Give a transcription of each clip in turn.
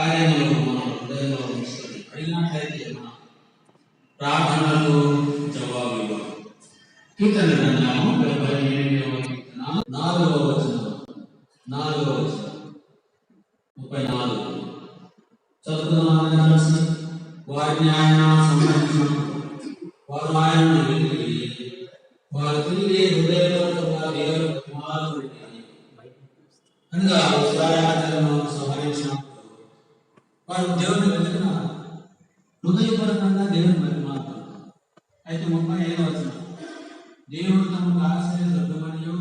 కార్యములను మన హృదయంలో ఉంచుకొని అడిగినట్లయితే మన ప్రార్థనలకు జవాబు ఇవ్వాలి. కీర్తన గ్రంథము 78వ కీర్తన 4వ వచనం 34 చదువుతున్నాను. వారిని ఆయన సంబంధించినప్పుడు వారు ఆయనను వెలిగి వారు తిరిగి హృదయంలో వారి కుమారుడిని అనగా ఉత్సాహాలను సంహరించినప్పుడు వారు దేవుని వెతుకున్నారు, హృదయపూర్వకంగా దేవుని పరిమాణం. అయితే 35వ వచనం, దేవుడు తమకు ఆశ్రయమనియు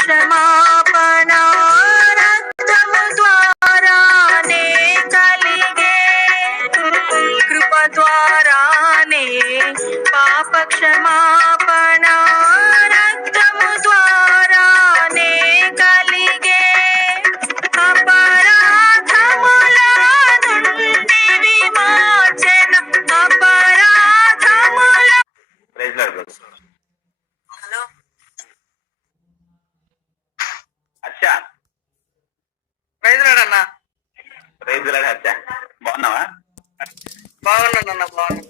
క్షమాపణ రక్తము ద్వారానే కలిగే, కృప ద్వారానే పాప క్షమాపణ రక్తము ద్వారానే కలిగే, అపరాధముల నుండి విమోచన అపరాధముల. హలో అచ్చా, ప్రైజ్ రాడ్ అన్న. ప్రైజ్ రాడ్ అచ్చా. బాగున్నావా? బాగున్నాను అన్న, బాగున్నా.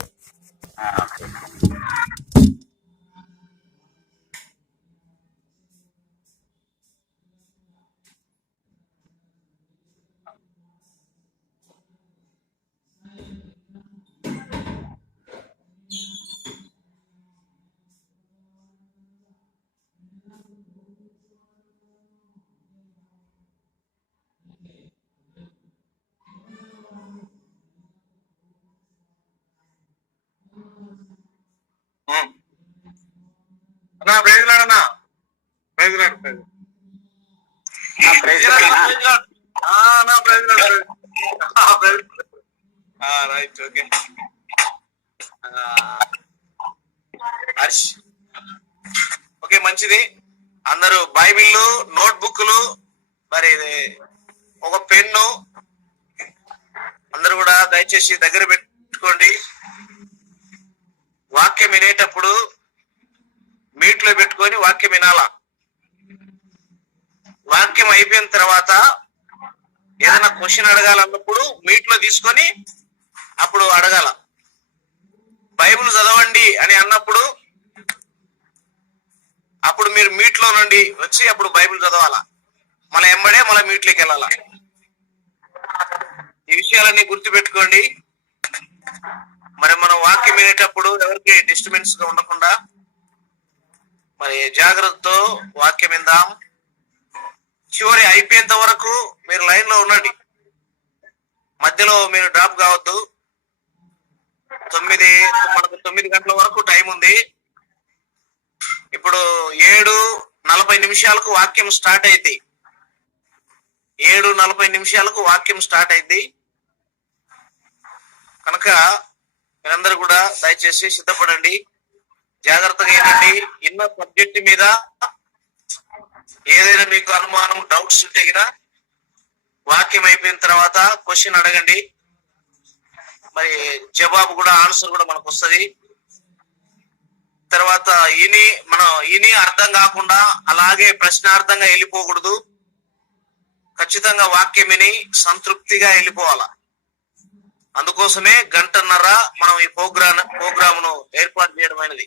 ప్రైజ్ రాడ్ అన్న, praise lord, praise lord right, okay. Harsh, okay, మంచిది. అందరూ బైబిళ్ళు, నోట్బుక్లు, మరి ఒక పెన్ను అందరూ కూడా దయచేసి దగ్గర పెట్టుకోండి. వాక్యం వినేటప్పుడు మీట్లో పెట్టుకొని వాక్యం వినాలా. వాక్యం అయిపోయిన తర్వాత ఏదైనా క్వశ్చన్ అడగాలన్నప్పుడు మీట్లో తీసుకొని అప్పుడు అడగాల. బైబిల్ చదవండి అని అన్నప్పుడు అప్పుడు మీరు మీట్లో నుండి వచ్చి అప్పుడు బైబిల్ చదవాలా. మళ్ళీ ఎంబడే మళ్ళీ మీట్లోకి వెళ్ళాలా. ఈ విషయాలన్నీ గుర్తుపెట్టుకోండి. మరి మనం వాక్యం వినేటప్పుడు ఎవరికి డిస్టర్బెన్స్ గా ఉండకుండా మరి జాగ్రత్తతో వాక్యం విందాం. చివరి అయిపోయేంత వరకు మీరు లైన్ లో ఉండండి, మధ్యలో మీరు డ్రాప్ కావద్దు. మనకు 9 గంటల వరకు టైం ఉంది. ఇప్పుడు 7:40 వాక్యం స్టార్ట్ అయింది. 7:40 వాక్యం స్టార్ట్ అయింది కనుక మీరందరూ కూడా దయచేసి సిద్ధపడండి, జాగ్రత్తగా ఏంటండి. ఇన్న సబ్జెక్ట్ మీద ఏదైనా మీకు అనుమానం, డౌట్స్ ఉంటే కదా వాక్యం అయిపోయిన తర్వాత క్వశ్చన్ అడగండి. మరి జవాబు కూడా, ఆన్సర్ కూడా మనకు వస్తుంది. తర్వాత ఇని అర్థం కాకుండా అలాగే ప్రశ్నార్థంగా వెళ్ళిపోకూడదు. ఖచ్చితంగా వాక్యం విని సంతృప్తిగా వెళ్ళిపోవాలా. అందుకోసమే 1.5 గంటల మనం ఈ ప్రోగ్రామును ఏర్పాటు చేయడమైనది.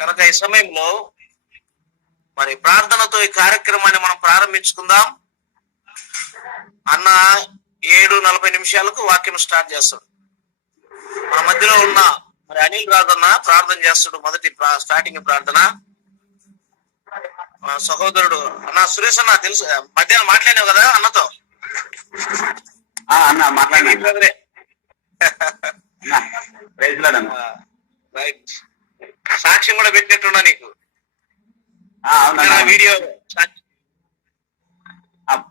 కనుక ఈ సమయంలో మరి ప్రార్థనతో ఈ కార్యక్రమాన్ని మనం ప్రారంభించుకుందాం. అన్న 7:40 వాక్యం స్టార్ట్ చేస్తాడు. మన మధ్యలో ఉన్న మరి అనిల్ రాజన్న ప్రార్థన చేస్తాడు. మొదటి స్టార్టింగ్ ప్రార్థన. సహోదరుడు అన్న సురేష్ అన్న తెలుసు, మధ్యాహ్నం మాట్లాడినావు కదా అన్నతో. అన్న మాట్లాడి బ్రదరే. రైట్. సాక్ష్యం కూడా పెట్టినట్టున్నా నీకు అవునా వీడియో.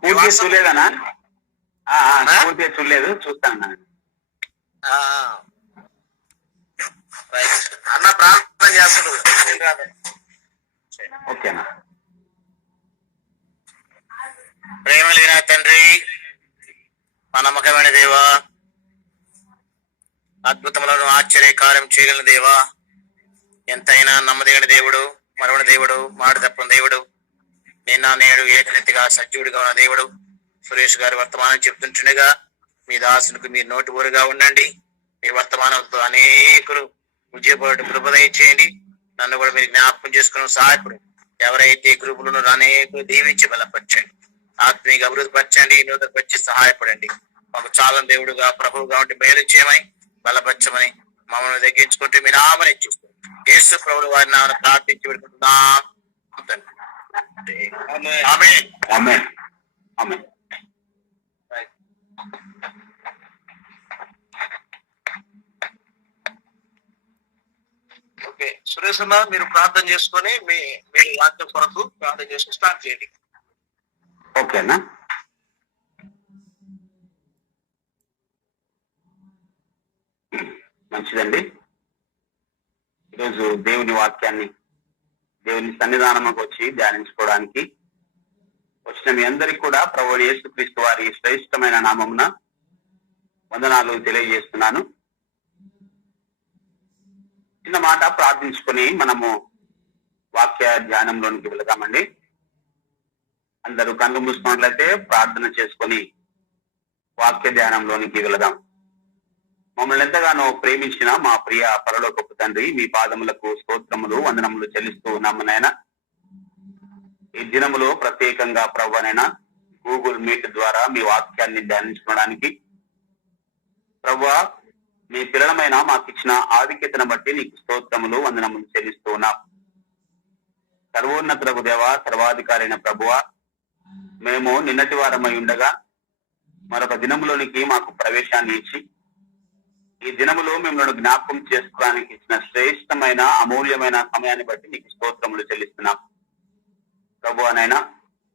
పూర్తిగా చూడలేదనా? పూర్తిగా చూడలేదు, చూస్తాను. అన్న ప్రార్థన చేస్తాడు. ఓకేనా. ప్రేమ కలిగిన తండ్రి, మా నమ్మకమైన దేవా, అద్భుతములను ఆశ్చర్యకార్యం చేయగలిగిన దేవా, ఎంతైనా నమ్మదగిన దేవుడు, మరవని దేవుడు, మాట తప్పని దేవుడు, నిన్న నేడు ఏకరీతిగా సజీవుడిగా ఉన్న దేవుడు. సురేష్ గారి వర్తమానం చెప్తుంటుండగా మీ దాసునికి మీరు నోటి ఊరుగా ఉండండి. మీ వర్తమానంతో అనేకులు ఉద్యోగపడు కృపదయ చేయండి. నన్ను కూడా మీరు జ్ఞాపకం చేసుకుని సహాయపడు. ఎవరైతే గ్రూపులను అనేకులు దీవించి బలపరచండి, ఆత్మీయ అభివృద్ధి పరచండి, నూతనపరిచి సహాయపడండి. మాకు చాలా దేవుడుగా ప్రభువుగా ఉంటే మేలు చేయమని బలపరచమని మమ్మల్ని తగ్గించుకుంటే మీరు ఆమని చూసుకోండి. యేసు ప్రభువు వారి నామమున ప్రార్థించి పెడుకుంటున్నాం. ఆమేన్. ఆమేన్. ఆమేన్. ఓకే సురేష్ అన్న, మీరు ప్రార్థన చేసుకొని మీ వాక్యం కొరకు ప్రార్థన చేసుకుని స్టార్ట్ చేయండి. ఓకేనా. మంచిదండి. ఈరోజు దేవుని వాక్యాన్ని దేవుని సన్నిధానంలోకి వచ్చి ధ్యానించుకోవడానికి వచ్చిన మీ అందరికి కూడా ప్రభువు యేసుక్రీస్తు వారి శ్రేష్టమైన నామమున వందనాలు తెలియజేస్తున్నాను. చిన్న మాట ప్రార్థించుకొని మనము వాక్య ధ్యానంలోనికి వెళదామండి. అందరూ కళ్ళు మూసుకున్నట్లయితే ప్రార్థన చేసుకొని వాక్య ధ్యానంలోనికి వెళదాం. మమ్మల్ని ఎంతగానో ప్రేమించిన మా ప్రియ పరలోకపు తండ్రి, మీ పాదములకు స్తోత్రములు వందనములు చెల్లిస్తూ ఉన్నాము నాయన. ఈ దినములో ప్రత్యేకంగా ప్రభువనైనా గూగుల్ మీట్ ద్వారా మీ వాక్యాన్ని ధ్యానించుకోవడానికి ప్రభువా మీ పిల్లలమైన మాకు ఇచ్చిన ఆధిక్యతను బట్టి నీకు స్తోత్రములు వందనములు చెల్లిస్తూ ఉన్నాం. సర్వోన్నతులకు దేవా, సర్వాధికారైన ప్రభువా, మేము నిన్నటి వారమై ఉండగా మరొక దినములోనికి మాకు ప్రవేశాన్ని ఇచ్చి ఈ దినములో మిమ్మల్ని జ్ఞాపకం చేసుకోవడానికి ఇచ్చిన శ్రేష్టమైన అమూల్యమైన సమయాన్ని బట్టి నీకు స్తోత్రములు చెల్లిస్తున్నాం. ప్రభువానైనా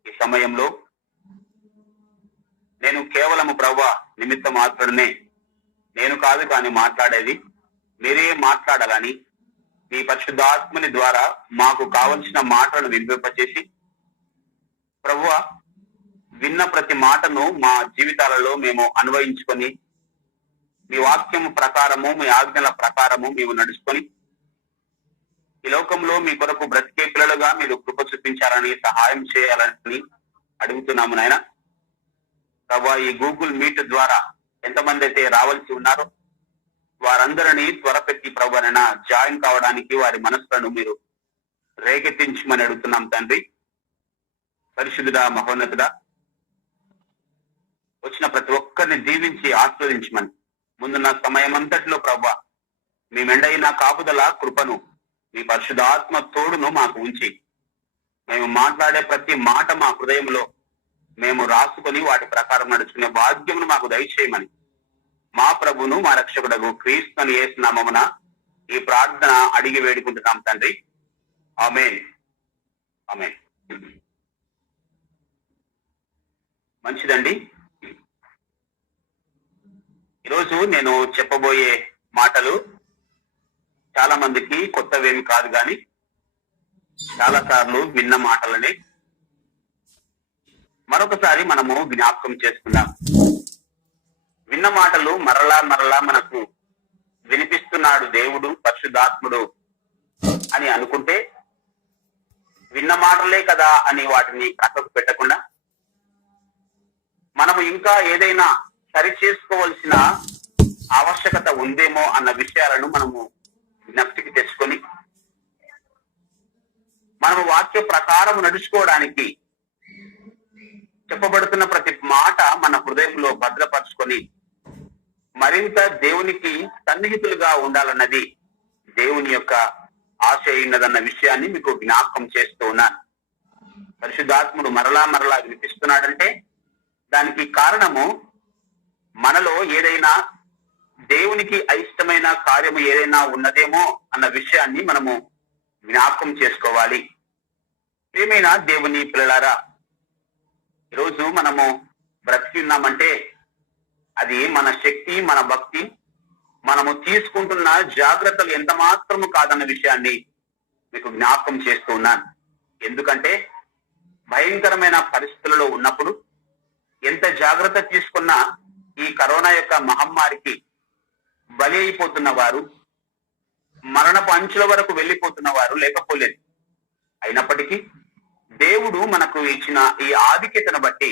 ఈ సమయంలో నేను కేవలము ప్రభువా నిమిత్త మాత్రమే, నేను కాదు కానీ మాట్లాడేది మీరే మాట్లాడాలని మీ పరిశుద్ధాత్మని ద్వారా మాకు కావలసిన మాటలను వినిపింపచేసి ప్రభువా విన్న ప్రతి మాటను మా జీవితాలలో మేము అన్వయించుకొని మీ వాక్యము ప్రకారము మీ ఆజ్ఞల ప్రకారము మేము నడుచుకొని ఈ లోకంలో మీ కొరకు బ్రతికే పిల్లలుగా మీరు కృప చూపించాలని సహాయం చేయాలని అడుగుతున్నాము నాయన. ప్రభువా ఈ గూగుల్ మీట్ ద్వారా ఎంతమంది అయితే రావాల్సి ఉన్నారో వారందరినీ త్వరపెట్టి ప్రభువైనా జాయిన్ కావడానికి వారి మనసులను మీరు రేకెత్తించమని అడుగుతున్నాం తండ్రి. పరిశుద్ధుడా, మహోన్నతుడా, వచ్చిన ప్రతి ఒక్కరిని దీవించి ఆస్వాదించమని ముందున్న సమయం అంతట్లో ప్రభువా మీ మెండైన కాపుదల కృపను మీ పరిశుద్ధాత్మ తోడును మాకు ఉంచి మేము మాట్లాడే ప్రతి మాట మా హృదయంలో మేము రాసుకొని వాటి ప్రకారం నడుచుకునే భాగ్యమును మాకు దయచేయమని మా ప్రభును మా రక్షకుడగు క్రీస్తుని యేసు నామమున ఈ ప్రార్థన అడిగి వేడుకుంటున్నాం తండ్రి. ఆమేన్. ఆమేన్. మంచిదండి. ఈరోజు నేను చెప్పబోయే మాటలు చాలా మందికి కొత్తవేమి కాదు, కానీ చాలా సార్లు విన్న మాటలని మరొకసారి మనము జ్ఞాపకం చేసుకుందాం. విన్న మాటలు మరలా మరలా మనకు వినిపిస్తున్నాడు దేవుడు, పరిశుద్ధాత్ముడు అని అనుకుంటే విన్న మాటలే కదా అని వాటిని పక్కకు పెట్టకుండా మనము ఇంకా ఏదైనా సరి చేసుకోవలసిన ఆవశ్యకత ఉందేమో అన్న విషయాలను మనము జ్ఞప్తికి తెచ్చుకొని మనము వాక్య ప్రకారం నడుచుకోవడానికి చెప్పబడుతున్న ప్రతి మాట మన హృదయంలో భద్రపరుచుకొని మరింత దేవునికి సన్నిహితులుగా ఉండాలన్నది దేవుని యొక్క ఆశ ఉన్నదన్న విషయాన్ని మీకు జ్ఞాపకం చేస్తూ ఉన్నాను. పరిశుద్ధాత్ముడు మరలా మరలా వినిపిస్తున్నాడంటే దానికి కారణము మనలో ఏదైనా దేవునికి అయిష్టమైన కార్యము ఏదైనా ఉన్నదేమో అన్న విషయాన్ని మనము జ్ఞాపకం చేసుకోవాలి. ఏమైనా దేవుని పిల్లలారా, ఈరోజు మనము బ్రతికి ఉన్నామంటే అది మన శక్తి, మన భక్తి, మనము తీసుకుంటున్న జాగ్రత్తలు ఎంత మాత్రము కాదన్న విషయాన్ని మీకు జ్ఞాపకం చేస్తూ ఉన్నాను. ఎందుకంటే భయంకరమైన పరిస్థితులలో ఉన్నప్పుడు ఎంత జాగ్రత్త తీసుకున్నా ఈ కరోనా యొక్క మహమ్మారికి బలి అయిపోతున్న వారు, మరణపు అంచుల వరకు వెళ్ళిపోతున్న వారు లేకపోలేదు. అయినప్పటికీ దేవుడు మనకు ఇచ్చిన ఈ ఆధిక్యతను బట్టి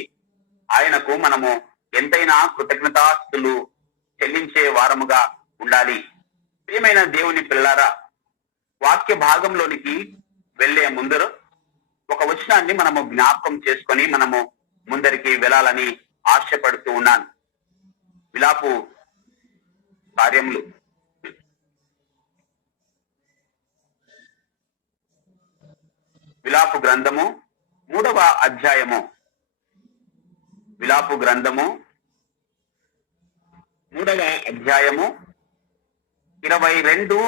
ఆయనకు మనము ఎంతైనా కృతజ్ఞతాస్తులు చెల్లించే వారముగా ఉండాలి. ప్రియమైన దేవుని పిల్లారా, వాక్య భాగంలోనికి వెళ్లే ముందర ఒక వచనాన్ని మనము జ్ఞాపకం చేసుకొని మనము ముందరికి వెళ్ళాలని ఆశపడుతూ ఉన్నాను. విలాపు కార్యములు విలాపు గ్రంథము 3వ అధ్యాయము, విలాపు గ్రంథము 3వ అధ్యాయము 22,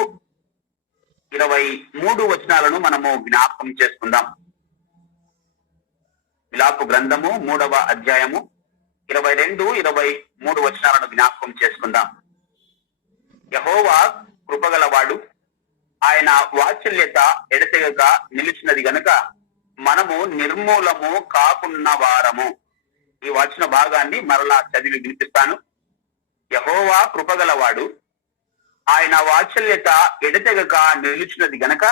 23 వచనాలను మనము జ్ఞాపకం చేసుకుందాం. విలాపు గ్రంథము 3వ అధ్యాయము 22, 23 వచనాలను జ్ఞాపకం చేసుకుందాం. యెహోవా కృపగలవాడు, ఆయన వాత్సల్యత ఎడతెగక నిలిచినది గనుక మనము నిర్మూలము కాకున్న వారము. ఈ వచన భాగాన్ని మరలా చదివి వినిపిస్తాను. యెహోవా కృపగలవాడు, ఆయన వాత్సల్యత ఎడతెగక నిలిచినది గనక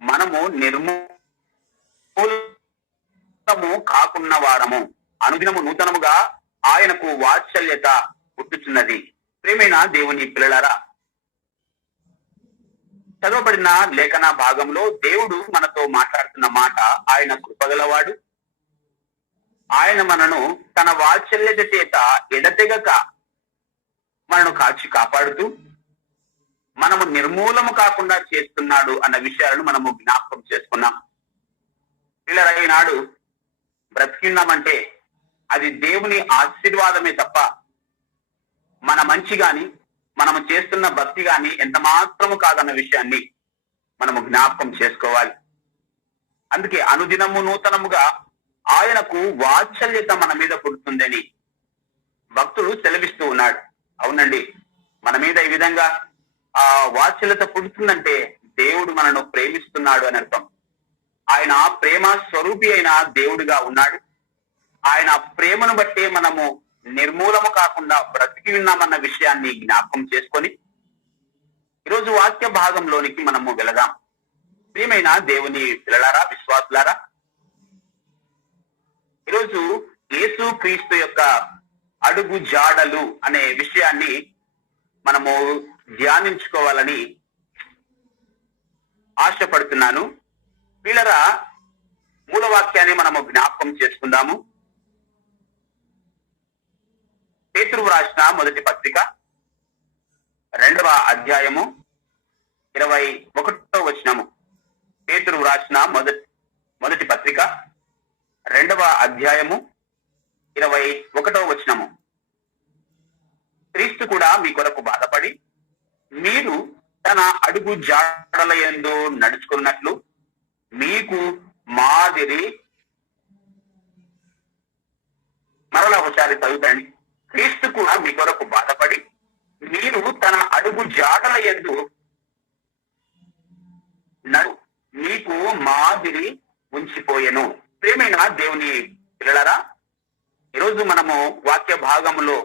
మనము నిర్మూలము కాకున్న వారము. అనుదినము నూతనముగా ఆయనకు వాత్సల్యత పుట్టుచున్నది. ప్రియమైన దేవుని పిల్లలారా, చదవబడిన లేఖన భాగంలో దేవుడు మనతో మాట్లాడుతున్న మాట, ఆయన కృపగలవాడు, ఆయన మనను తన వాత్సల్యత చేత ఎడతెగక మనను కాచి కాపాడుతూ మనము నిర్మూలము కాకుండా చేస్తున్నాడు అన్న విషయాలను మనము జ్ఞాపకం చేసుకున్నాం. పిల్లల ఈనాడు బ్రతికిన్నామంటే అది దేవుని ఆశీర్వాదమే తప్ప మన మంచి గాని మనము చేస్తున్న భక్తి గాని ఎంత మాత్రము కాదన్న విషయాన్ని మనము జ్ఞాపకం చేసుకోవాలి. అందుకే అనుదినము నూతనముగా ఆయనకు వాత్సల్యత మన మీద పుడుతుందని భక్తుడు సెలవిస్తూ ఉన్నాడు. అవునండి, మన మీద ఈ విధంగా ఆ వాత్సల్యత పుడుతుందంటే దేవుడు మనను ప్రేమిస్తున్నాడు అని అర్థం. ఆయన ప్రేమ స్వరూపి అయిన దేవుడిగా ఉన్నాడు. ఆయన ప్రేమను బట్టే మనము నిర్మూలము కాకుండా బ్రతికి ఉన్నామన్న విషయాన్ని జ్ఞాపకం చేసుకొని ఈరోజు వాక్య భాగంలోనికి మనము వెళదాం. ప్రియమైన దేవుని పిల్లలారా, విశ్వాసులారా, ఈరోజు యేసు క్రీస్తు యొక్క అడుగు జాడలు అనే విషయాన్ని మనము ధ్యానించుకోవాలని ఆశపడుతున్నాను. పిల్లరా, మూలవాక్యాన్ని మనము జ్ఞాపకం చేసుకుందాము. పేతురు రాసిన మొదటి పత్రిక 2వ అధ్యాయము 21వ వచనము. పేతురు రాసిన మొదటి పత్రిక 2వ అధ్యాయము 21వ వచనము. క్రీస్తు కూడా మీ కొరకు బాధపడి మీరు తన అడుగు జాడల యందు నడుచుకున్నట్లు మీకు మాదిరి. మరలా ఒకసారి చదువుతండి. క్రీస్తు కూడా మీ కొరకు బాధపడి మీరు తన అడుగు జాడల యందు మీకు మాదిరి ఉంచిపోయెను. ప్రియమైన దేవుని పిల్లలారా, ఈరోజు మనము వాక్య భాగంలో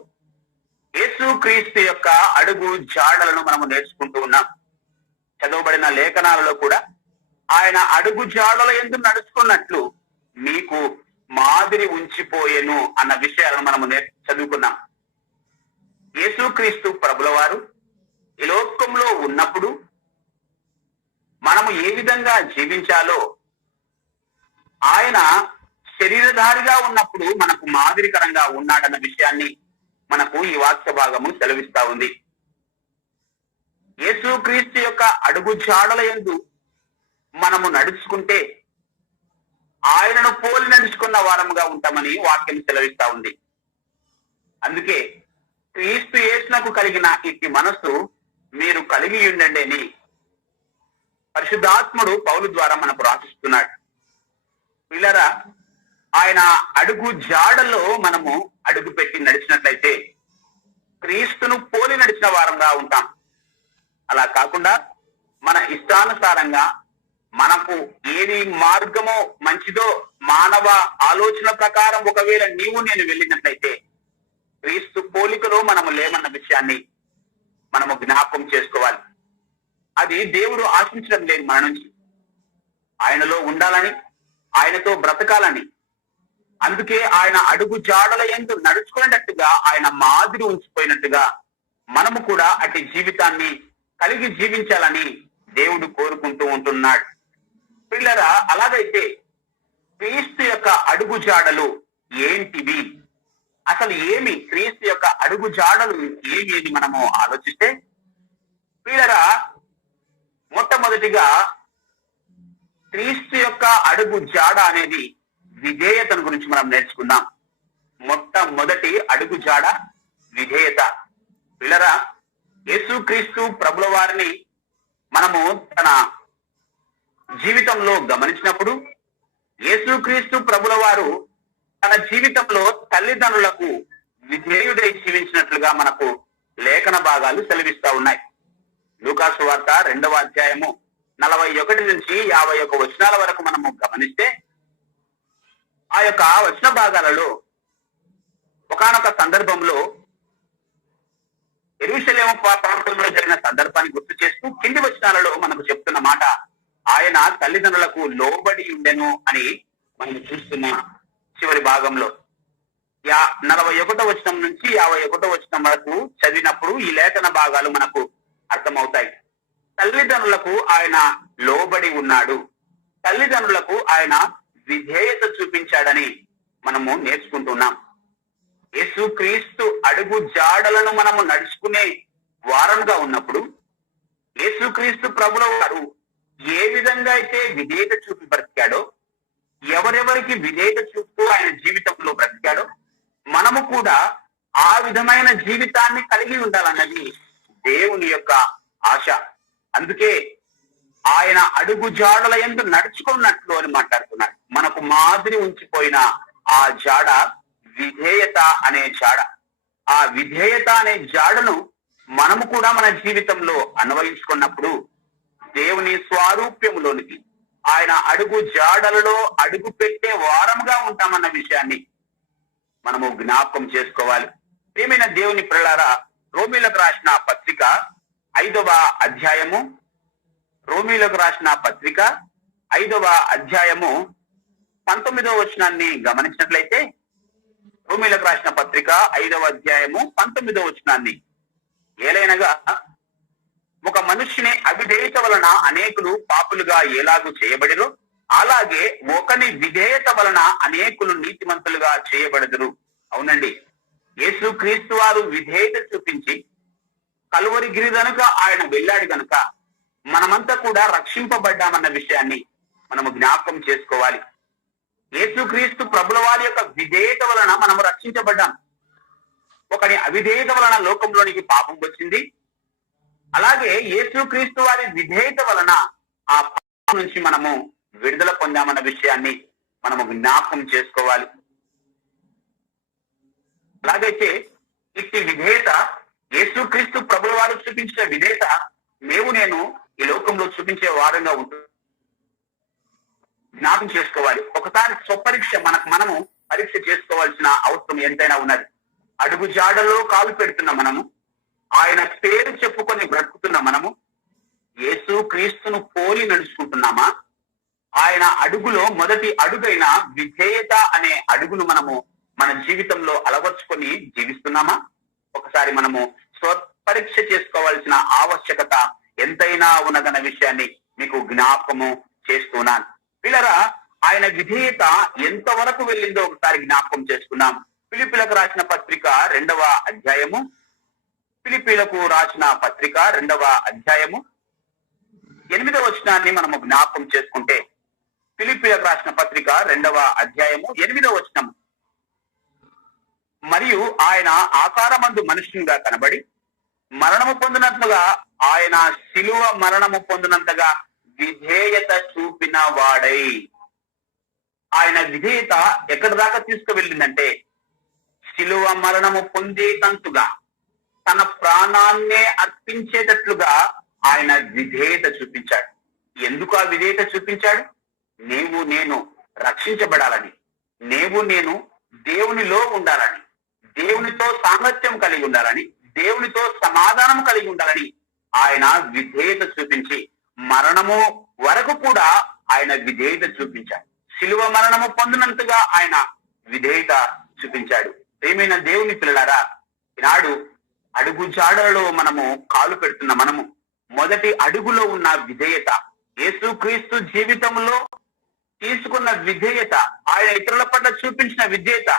యేసు క్రీస్తు యొక్క అడుగు జాడలను మనము నేర్చుకుంటూ ఉన్నాం. చదవబడిన లేఖనాలలో కూడా ఆయన అడుగు జాడల యందు నడుచుకున్నట్లు మీకు మాదిరి ఉంచిపోయెను అన్న విషయాలను మనము చదువుకున్నాం. యేసుక్రీస్తు ప్రభుల వారు ఈ లోకంలో ఉన్నప్పుడు మనము ఏ విధంగా జీవించాలో ఆయన శరీరధారిగా ఉన్నప్పుడు మనకు మాదిరికరంగా ఉన్నాడన్న విషయాన్ని మనకు ఈ వాక్య భాగము సెలవిస్తా ఉంది. యేసుక్రీస్తు యొక్క అడుగు జాడల యందు మనము నడుచుకుంటే ఆయనను పోలి నడుచుకున్న వారముగా ఉంటామని వాక్యం సెలవిస్తా ఉంది. అందుకే క్రీస్తు యేసునకు కలిగిన ఇట్టి మనస్సు మీరు కలిగి ఉండండి అని పరిశుద్ధాత్ముడు పౌలు ద్వారా మనకు రాసిస్తున్నాడు. పిల్లరా, ఆయన అడుగు జాడలో మనము అడుగు పెట్టి నడిచినట్లయితే క్రీస్తును పోలి నడిచిన వారంగా ఉంటాం. అలా కాకుండా మన ఇష్టానుసారంగా మనకు ఏది మార్గమో మంచిదో మానవ ఆలోచన ప్రకారం ఒకవేళ నేను వెళ్ళినట్లయితే క్రీస్తు పోలికలో మనము లేమన్న విషయాన్ని మనము జ్ఞాపకం చేసుకోవాలి. అది దేవుడు ఆశించడం లేదు మన నుంచి. ఆయనలో ఉండాలని, ఆయనతో బ్రతకాలని, అందుకే ఆయన అడుగు జాడల యందు నడుచుకునేటట్టుగా ఆయన మాదిరి ఉంచిపోయినట్టుగా మనము కూడా అట్టి జీవితాన్ని కలిగి జీవించాలని దేవుడు కోరుకుంటూ ఉంటున్నాడు. పిల్లరా, అలాగైతే క్రీస్తు యొక్క అడుగు జాడలు ఏంటివి, అసలు ఏమి క్రీస్తు యొక్క అడుగు జాడలు ఏమి అని మనము ఆలోచిస్తే, పిల్లరా, మొట్టమొదటిగా క్రీస్తు యొక్క అడుగు జాడ అనేది విధేయతను గురించి మనం నేర్చుకుందాం. మొట్టమొదటి అడుగు జాడ విధేయత. పిల్లరా, యేసుక్రీస్తు ప్రభుల వారిని మనము తన జీవితంలో గమనించినప్పుడు యేసుక్రీస్తు ప్రభుల వారు తన జీవితంలో తల్లిదండ్రులకు విధేయుడై జీవించినట్లుగా మనకు లేఖన భాగాలు సెలవిస్తా ఉన్నాయి. లూకాసు వార్త 2వ అధ్యాయము 41 నుంచి 51 వచనాల వరకు మనము గమనిస్తే ఆ యొక్క వచన భాగాలలో ఒకానొక సందర్భంలో యెరూషలేము ప్రాంతంలో జరిగిన సందర్భాన్ని గుర్తు చేస్తూ కింది వచనాలలో మనకు చెప్తున్న మాట, ఆయన తల్లిదండ్రులకు లోబడి ఉండెను అని మనం చూస్తున్నాం. చివరి భాగంలో 41వ వచనం నుంచి 51వ వచనం వరకు చదివినప్పుడు ఈ లేఖన భాగాలు మనకు అర్థమవుతాయి. తల్లిదండ్రులకు ఆయన లోబడి ఉన్నాడు, తల్లిదండ్రులకు ఆయన విధేయత చూపించాడని మనము నేర్చుకుంటున్నాం. యేసుక్రీస్తు అడుగు జాడలను మనము నడుచుకునే వారంగా ఉన్నప్పుడు యేసుక్రీస్తు ప్రభుల వారు ఏ విధంగా అయితే విధేయత చూపి బ్రతికాడో, ఎవరెవరికి విధేయత చూపుతూ ఆయన జీవితంలో బ్రతికాడో మనము కూడా ఆ విధమైన జీవితాన్ని కలిగి ఉండాలన్నది దేవుని యొక్క ఆశ. అందుకే ఆయన అడుగు జాడల యందు నడుచుకున్నట్లు అని మాట్లాడుతున్నాడు. మనకు మాదిరి ఉంచిపోయిన ఆ జాడ విధేయత అనే జాడ. ఆ విధేయత అనే జాడను మనము కూడా మన జీవితంలో అన్వయించుకున్నప్పుడు దేవుని స్వారూప్యములోనికి, ఆయన అడుగు జాడలలో అడుగు పెట్టే వారముగా ఉంటామన్న విషయాన్ని మనము జ్ఞాపకం చేసుకోవాలి. ప్రియమైన దేవుని పిల్లలారా, రోమీలకు రాసిన పత్రిక 5వ అధ్యాయము, రోమీలకు రాసిన పత్రిక 5వ అధ్యాయము 19వ వచనాన్ని గమనించినట్లయితే, రోమీలకు రాసిన పత్రిక 5వ అధ్యాయము 19వ వచనాన్ని, ఏలైనగా ఒక మనుష్యుని అవిధేయత వలన అనేకులు పాపులుగా ఎలాగూ చేయబడిరో అలాగే ఒకని విధేయత వలన అనేకులు నీతిమంతులుగా చేయబడదురు. అవునండి, యేసుక్రీస్తు వారు విధేయత చూపించి కలువరి గిరి గనుక ఆయన వెళ్ళాడు గనుక మనమంతా కూడా రక్షింపబడ్డామన్న విషయాన్ని మనము జ్ఞాపకం చేసుకోవాలి. యేసుక్రీస్తు ప్రభుల వారి యొక్క విధేయత వలన మనము రక్షించబడ్డాం. ఒకని అవిధేయత వలన లోకంలోనికి పాపం వచ్చింది. అలాగే యేసుక్రీస్తు వారి విధేయత వలన ఆ పాపం నుంచి మనము విడుదల పొందామన్న విషయాన్ని మనము జ్ఞాపకం చేసుకోవాలి. అలాగైతే ఇట్టి విధేయత, యేసుక్రీస్తు ప్రభుల వారు చూపించిన విధేయత నేను ఈ లోకంలో చూపించే వారంగా ఉంటుంది. జ్ఞాపకం చేసుకోవాలి. ఒకసారి స్వపరీక్ష మనము పరీక్ష చేసుకోవాల్సిన అవసరం ఎంతైనా ఉన్నది. అడుగు జాడలో కాలు పెడుతున్న మనము, ఆయన పేరు చెప్పుకొని బ్రతుకుతున్న మనము యేసు క్రీస్తును పోలి నడుచుకుంటున్నామా? ఆయన అడుగులో మొదటి అడుగైన విధేయత అనే అడుగును మనము మన జీవితంలో అలవర్చుకొని జీవిస్తున్నామా? ఒకసారి మనము స్వపరీక్ష చేసుకోవాల్సిన ఆవశ్యకత ఎంతైనా ఉన్నదన్న విషయాన్ని మీకు జ్ఞాపకము చేస్తున్నాను. పిల్లరా, ఆయన విధేయత ఎంతవరకు వెళ్ళిందో ఒకసారి జ్ఞాపకం చేసుకున్నాం. ఫిలిప్పీలకు రాసిన పత్రిక 2వ అధ్యాయము, ఫిలిప్పీలకు రాసిన పత్రిక 2వ అధ్యాయము 8వ వచనాన్ని మనము జ్ఞాపకం చేసుకుంటే, ఫిలిప్పీయులకు రాసిన పత్రిక 2వ అధ్యాయము 8వ వచనం. మరియు ఆయన ఆకారమందు మనుష్యునిగా కనబడి మరణము పొందినట్లుగా ఆయన శిలువ మరణము పొందినంతగా విధేయత చూపిన వాడై. ఆయన విధేయత ఎక్కడి దాకా తీసుకువెళ్ళిందంటే శిలువ మరణము పొందేటంతుగా తన ప్రాణాన్నే అర్పించేటట్లుగా ఆయన విధేయత చూపించాడు. ఎందుకు ఆ విధేయత చూపించాడు? నీవు నేను రక్షించబడాలని, నీవు నేను దేవునిలో ఉండాలని, దేవునితో సాంగత్యం కలిగి ఉండాలని, దేవునితో సమాధానం కలిగి ఉండాలని ఆయన విధేయత చూపించి మరణము వరకు కూడా ఆయన విధేయత చూపించాడు. శిలువ మరణము పొందినంతగా ఆయన విధేయత చూపించాడు. ప్రియమైన దేవుని పిల్లలారా, ఈనాడు అడుగు జాడలలో మనము కాలు పెడుతున్న మనము మొదటి అడుగులో ఉన్న విధేయత, యేసుక్రీస్తు జీవితంలో తీసుకున్న విధేయత, ఆయన ఇతరుల పట్ల చూపించిన విధేయత,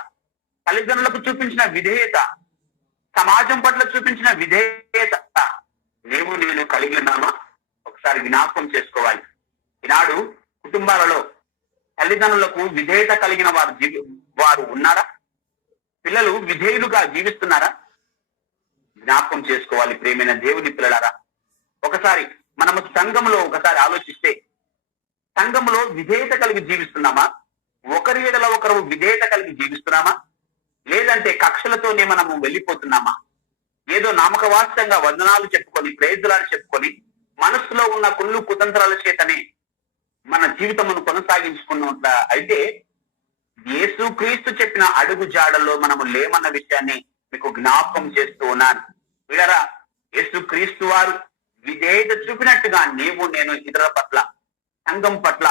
తల్లిదండ్రులకు చూపించిన విధేయత, సమాజం పట్ల చూపించిన విధేయత నీవు నేను కలిగి ఉన్నామా? ఒకసారి జ్ఞాపకం చేసుకోవాలి. ఈనాడు కుటుంబాలలో తల్లిదండ్రులకు విధేయత కలిగిన వారు ఉన్నారా? పిల్లలు విధేయులుగా జీవిస్తున్నారా? జ్ఞాపకం చేసుకోవాలి. ప్రియమైన దేవుని పిల్లలారా, ఒకసారి మనము సంఘంలో ఒకసారి ఆలోచిస్తే సంఘంలో విధేయత కలిగి జీవిస్తున్నామా? ఒకరి ఎడల ఒకరు విధేయత కలిగి జీవిస్తున్నామా? లేదంటే కక్షలతోనే మనము వెళ్ళిపోతున్నామా? ఏదో నామకవాస్తంగా వందనాలు చెప్పుకొని, ప్రేజులాలు చెప్పుకొని, మనస్సులో ఉన్న కుళ్ళు కుతంత్రాల చేతనే మన జీవితమును కొనసాగించుకున్న అయితే యేసుక్రీస్తు చెప్పిన అడుగు జాడల్లో మనము లేమన్న విషయాన్ని మీకు జ్ఞాపకం చేస్తూ ఉన్నాను. వీళ్ళరా, యేసుక్రీస్తు వారు విధేయత చూపినట్టుగా నీవు నేను ఇతరుల పట్ల, సంఘం పట్ల,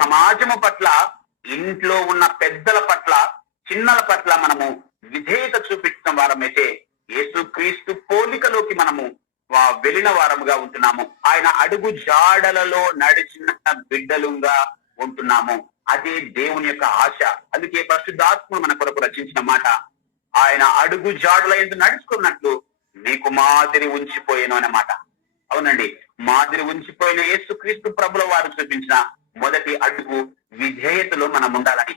సమాజము పట్ల, ఇంట్లో ఉన్న పెద్దల పట్ల, చిన్నల పట్ల మనము విధేయత చూపించిన వారమైతే యేసుక్రీస్తు పోలికలోకి మనము వెళ్ళిన వారముగా ఉంటున్నాము. ఆయన అడుగు జాడలలో నడిచిన బిడ్డలుగా ఉంటున్నాము. అదే దేవుని యొక్క ఆశ. అందుకే పరిశుద్ధాత్ముడు మన కొరకు రచించిన మాట, ఆయన అడుగు జాడల యందు నడుచుకున్నట్లు నీకు మాదిరి ఉంచిపోయాను అన్నమాట. అవునండి, మాదిరి ఉంచిపోయిన యేసుక్రీస్తు ప్రభుల వారు చూపించిన మొదటి అడుగు విధేయతలో మనం ఉండాలని.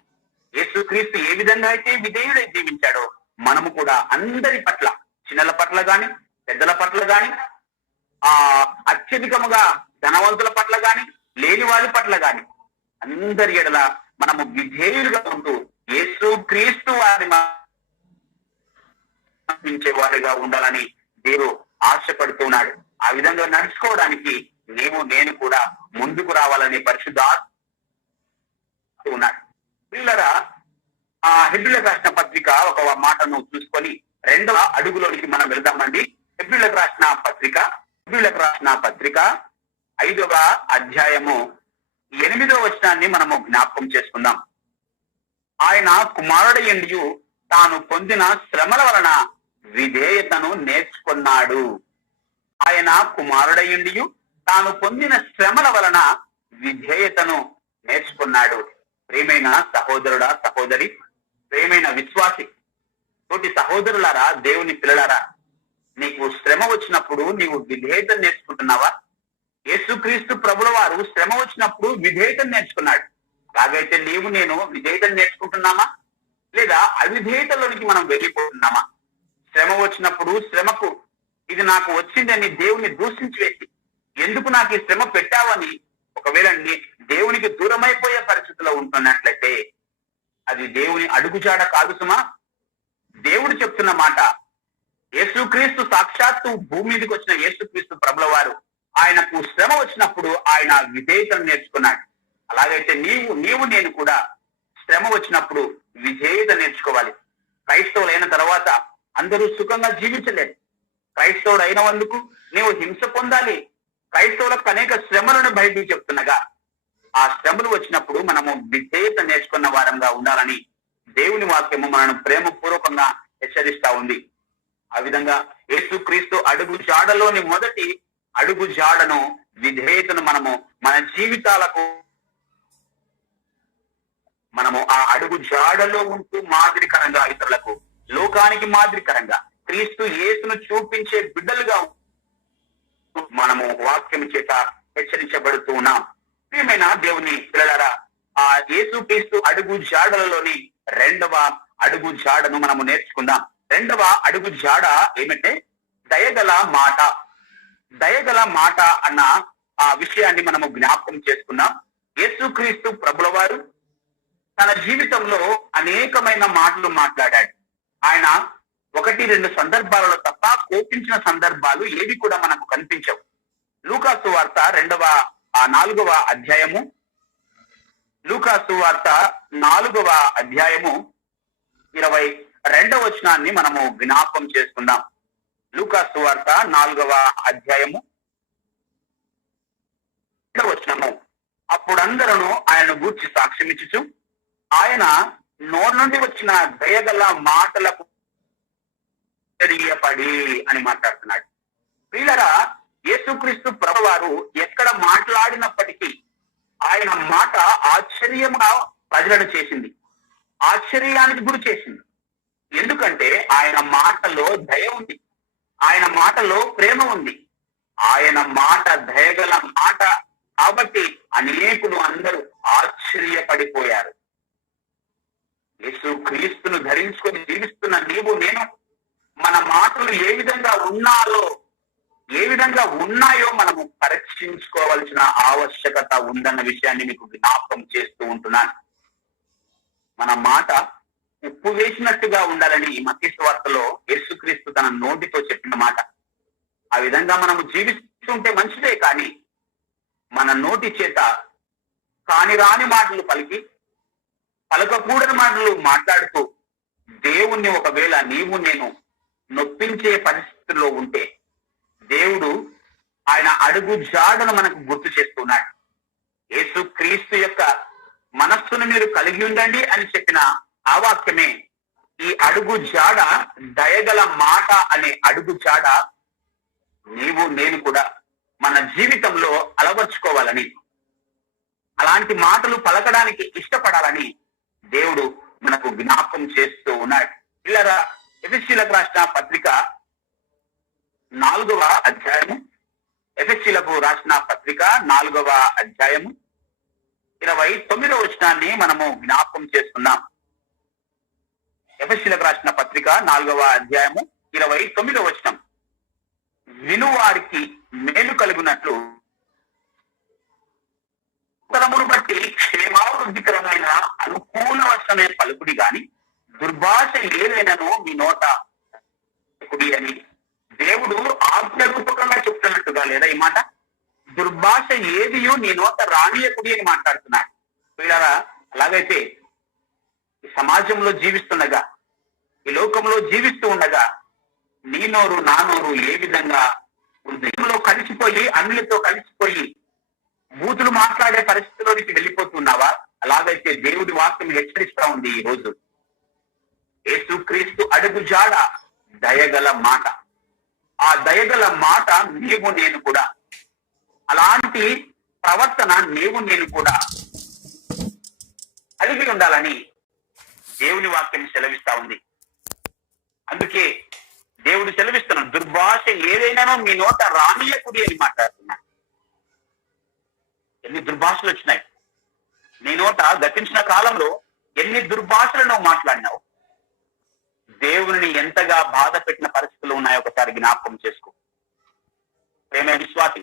యేసుక్రీస్తు ఏ విధంగా అయితే విధేయుడై జీవించాడో మనము కూడా అందరి పట్ల, చిన్నల పట్ల గాని, పెద్దల పట్ల గాని, అత్యధికముగా ధనవంతుల పట్ల గాని, లేని వారి పట్ల గాని, అందరి ఎడల మనము విధేయులుగా ఉంటూ యేసుక్రీస్తు వారిని వారిగా ఉండాలని దేవుడు ఆశపడుతున్నాడు. ఆ విధంగా నడుచుకోవడానికి నీవు నేను కూడా ముందుకు రావాలని పరిశుద్ధాత్మ ఉన్నాడు. పిల్లరా, హెబ్రీయులకు రాసిన పత్రిక ఒక మాటను చూసుకొని 2వ అడుగులోనికి మనం వెళ్దామండి. హెబ్రీయులకు రాసిన పత్రిక 5వ అధ్యాయము 8వ వచనాన్ని మనము జ్ఞాపకం చేసుకుందాం. ఆయన కుమారుడయ్యుండి తాను పొందిన శ్రమల వలన విధేయతను నేర్చుకున్నాడు. ఆయన కుమారుడయ్యుండి తాను పొందిన శ్రమల వలన విధేయతను నేర్చుకున్నాడు. ప్రియమైన సహోదరుడా, సహోదరి, ప్రియమైన విశ్వాసి, తోటి సహోదరులారా, దేవుని పిల్లలారా, నీకు శ్రమ వచ్చినప్పుడు నీవు విధేయతను నేర్చుకుంటున్నావా? యేసుక్రీస్తు ప్రభుల వారు శ్రమ వచ్చినప్పుడు విధేయతను నేర్చుకున్నాడు. అలాగైతే నీవు నేను విధేయతను నేర్చుకుంటున్నామా? లేదా అవిధేయతలోనికి మనం వెళ్ళిపోతున్నామా? శ్రమ వచ్చినప్పుడు శ్రమకు ఇది నాకు వచ్చిందని దేవుని దూషించి వేసి, ఎందుకు నాకు ఈ శ్రమ పెట్టావని ఒకవేళ దేవునికి దూరమైపోయే పరిస్థితిలో ఉంటున్నట్లయితే అది దేవుని అడుగుజాడ కాదు సుమా. దేవుడు చెప్తున్న మాట, యేసుక్రీస్తు సాక్షాత్తు భూమి మీదకి వచ్చిన యేసుక్రీస్తు ప్రభుల వారు ఆయనకు శ్రమ వచ్చినప్పుడు ఆయన విధేయతను నేర్చుకున్నాడు. అలాగైతే నీవు నేను కూడా శ్రమ వచ్చినప్పుడు విధేయత నేర్చుకోవాలి. క్రైస్తవులైన తర్వాత అందరూ సుఖంగా జీవించలేరు. క్రైస్తవుడు అయినందుకు నీవు హింస పొందాలి. క్రైస్తవులకు అనేక శ్రమలను బైబిల్ చెప్తుండగా ఆ శ్రమలు వచ్చినప్పుడు మనము విధేయత నేర్చుకున్న వారంగా ఉండాలని దేవుని వాక్యము మనను ప్రేమపూర్వకంగా హెచ్చరిస్తా ఉంది. ఆ విధంగా యేసుక్రీస్తు అడుగు జాడలోని మొదటి అడుగు జాడను, విధేయతను మనము మన జీవితాలకు మనము ఆ అడుగు జాడలో ఉంటూ మాదిరికరంగా, ఇతరులకు, లోకానికి మాదిరికరంగా క్రీస్తు యేసును చూపించే బిడ్డలుగా మనము వాక్యం చేత హెచ్చరించబడుతూ ఉన్నాం. ప్రియమైన దేవుని పిల్లలారా, ఆ యేసుక్రీస్తు అడుగు జాడలలోని రెండవ అడుగు జాడను మనము నేర్చుకుందాం. రెండవ అడుగు జాడ ఏమంటే దయగల మాట. దయగల మాట అన్న ఆ విషయాన్ని మనము జ్ఞాపకం చేసుకున్నాం. యేసుక్రీస్తు ప్రభుల వారు తన జీవితంలో అనేకమైన మాటలు మాట్లాడాడు. ఆయన 1-2 సందర్భాలలో తప్ప కోపించిన సందర్భాలు ఏవి కూడా మనకు కనిపించవు. లూకాసు వార్త 4వ అధ్యాయము, లూకాసు వార్త 4వ అధ్యాయము 22వ వచనాన్ని మనము జ్ఞాపకం చేసుకుందాం. లూకాసు వార్త 4వ అధ్యాయము 2వ వచనము. అప్పుడందరూ ఆయనను గూర్చి సాక్ష్యమిచ్చుచు ఆయన నోరు నుండి వచ్చిన దయగల మాటలకు పడి అని మాట్లాడుతున్నాడు. ప్రియులరా, యేసుక్రీస్తు ప్రభువారు ఎక్కడ మాట్లాడినప్పటికీ ఆయన మాట ఆశ్చర్యంగా ప్రజలను చేసింది, ఆశ్చర్యానికి గురి చేసింది. ఎందుకంటే ఆయన మాటలో దయ ఉంది, ఆయన మాటలో ప్రేమ ఉంది, ఆయన మాట దయగల మాట కాబట్టి అనేకులు అందరూ ఆశ్చర్యపడిపోయారు. యేసుక్రీస్తును ధరించుకొని జీవిస్తున్న నీవు నేను మన మాటలు ఏ విధంగా ఉన్నాయో మనము పరీక్షించుకోవాల్సిన ఆవశ్యకత ఉందన్న విషయాన్ని మీకు జ్ఞాపకం చేస్తూ ఉంటున్నాను. మన మాట ఉప్పు వేసినట్టుగా ఉండాలని మత్తయి సువార్తలో యేసుక్రీస్తు తన నోటితో చెప్పిన మాట. ఆ విధంగా మనము జీవిస్తుంటే మంచిదే, కానీ మన నోటి చేత కాని రాని మాటలు పలికి పలకకూడని మాటలు మాట్లాడుతూ దేవుణ్ణి ఒకవేళ నీవు నేను నొప్పించే పరిస్థితుల్లో ఉంటే దేవుడు ఆయన అడుగు జాడను మనకు గుర్తు చేస్తున్నాడు. యేసుక్రీస్తు యొక్క మనస్సును మీరు కలిగి ఉండండి అని చెప్పిన ఆ వాక్యమే ఈ అడుగు జాడ, దయగల మాట అనే అడుగు జాడ నీవు నేను కూడా మన జీవితంలో అలవర్చుకోవాలని, అలాంటి మాటలు పలకడానికి ఇష్టపడాలని దేవుడు మనకు జ్ఞాపకం చేస్తూ ఉన్నాడు. పిల్లరా, ఎఫెసీయులకు రాసిన పత్రిక 4వ అధ్యాయము, ఎఫెసీయులకు రాసిన పత్రిక 4వ అధ్యాయము 29వ వచనాన్ని మనము జ్ఞాపకం చేసుకున్నాం. ఎఫెసీయులకు రాసిన పత్రిక 4వ అధ్యాయము 29వ వచనం. వినువారికి మేలు కలుగునట్లు తరమును బట్టి క్షేమావృద్ధికరమైన అనుకూల వచనమే పలుకుడి గాని దుర్భాష ఏదైనాను మీ నోట కుడి అని దేవుడు ఆజ్ఞారూపకంగా చెప్తున్నట్టుగా లేదా ఈ మాట? దుర్భాష ఏదియో నీ నోట రానియకుడి అని మాట్లాడుతున్నాడు. వీళ్ళరా, అలాగైతే ఈ సమాజంలో జీవిస్తుండగా, ఈ లోకంలో జీవిస్తూ ఉండగా నీ నోరు నా నోరు ఏ విధంగా ఉదయంలో కలిసిపోయి అన్నిలతో కలిసిపోయి బూతులు మాట్లాడే పరిస్థితిలోనికి వెళ్ళిపోతున్నావా? అలాగైతే దేవుడి వాక్యం హెచ్చరిస్తా ఉంది ఈ రోజు. యేసుక్రీస్తు అడుగు జాడ దయగల మాట. ఆ దయగల మాట నీవు నేను కూడా, అలాంటి ప్రవర్తన నీవు నేను కూడా కలిగి ఉండాలని దేవుని వాక్యం సెలవిస్తా ఉంది. అందుకే దేవుడు సెలవిస్తున్నాడు, దుర్భాష ఏదైనానో మీ నోట రానియకుడి అని మాట్లాడుతున్నాడు. ఎన్ని దుర్భాషలు వచ్చినాయి నీ నోట గతించిన కాలంలో, ఎన్ని దుర్భాషలను మాట్లాడినావు. దేవుని ఎంతగా బాధ పెట్టిన పరిస్థితులు ఉన్నాయో ఒకసారి జ్ఞాపకం చేసుకో. ప్రేమ విశ్వాసి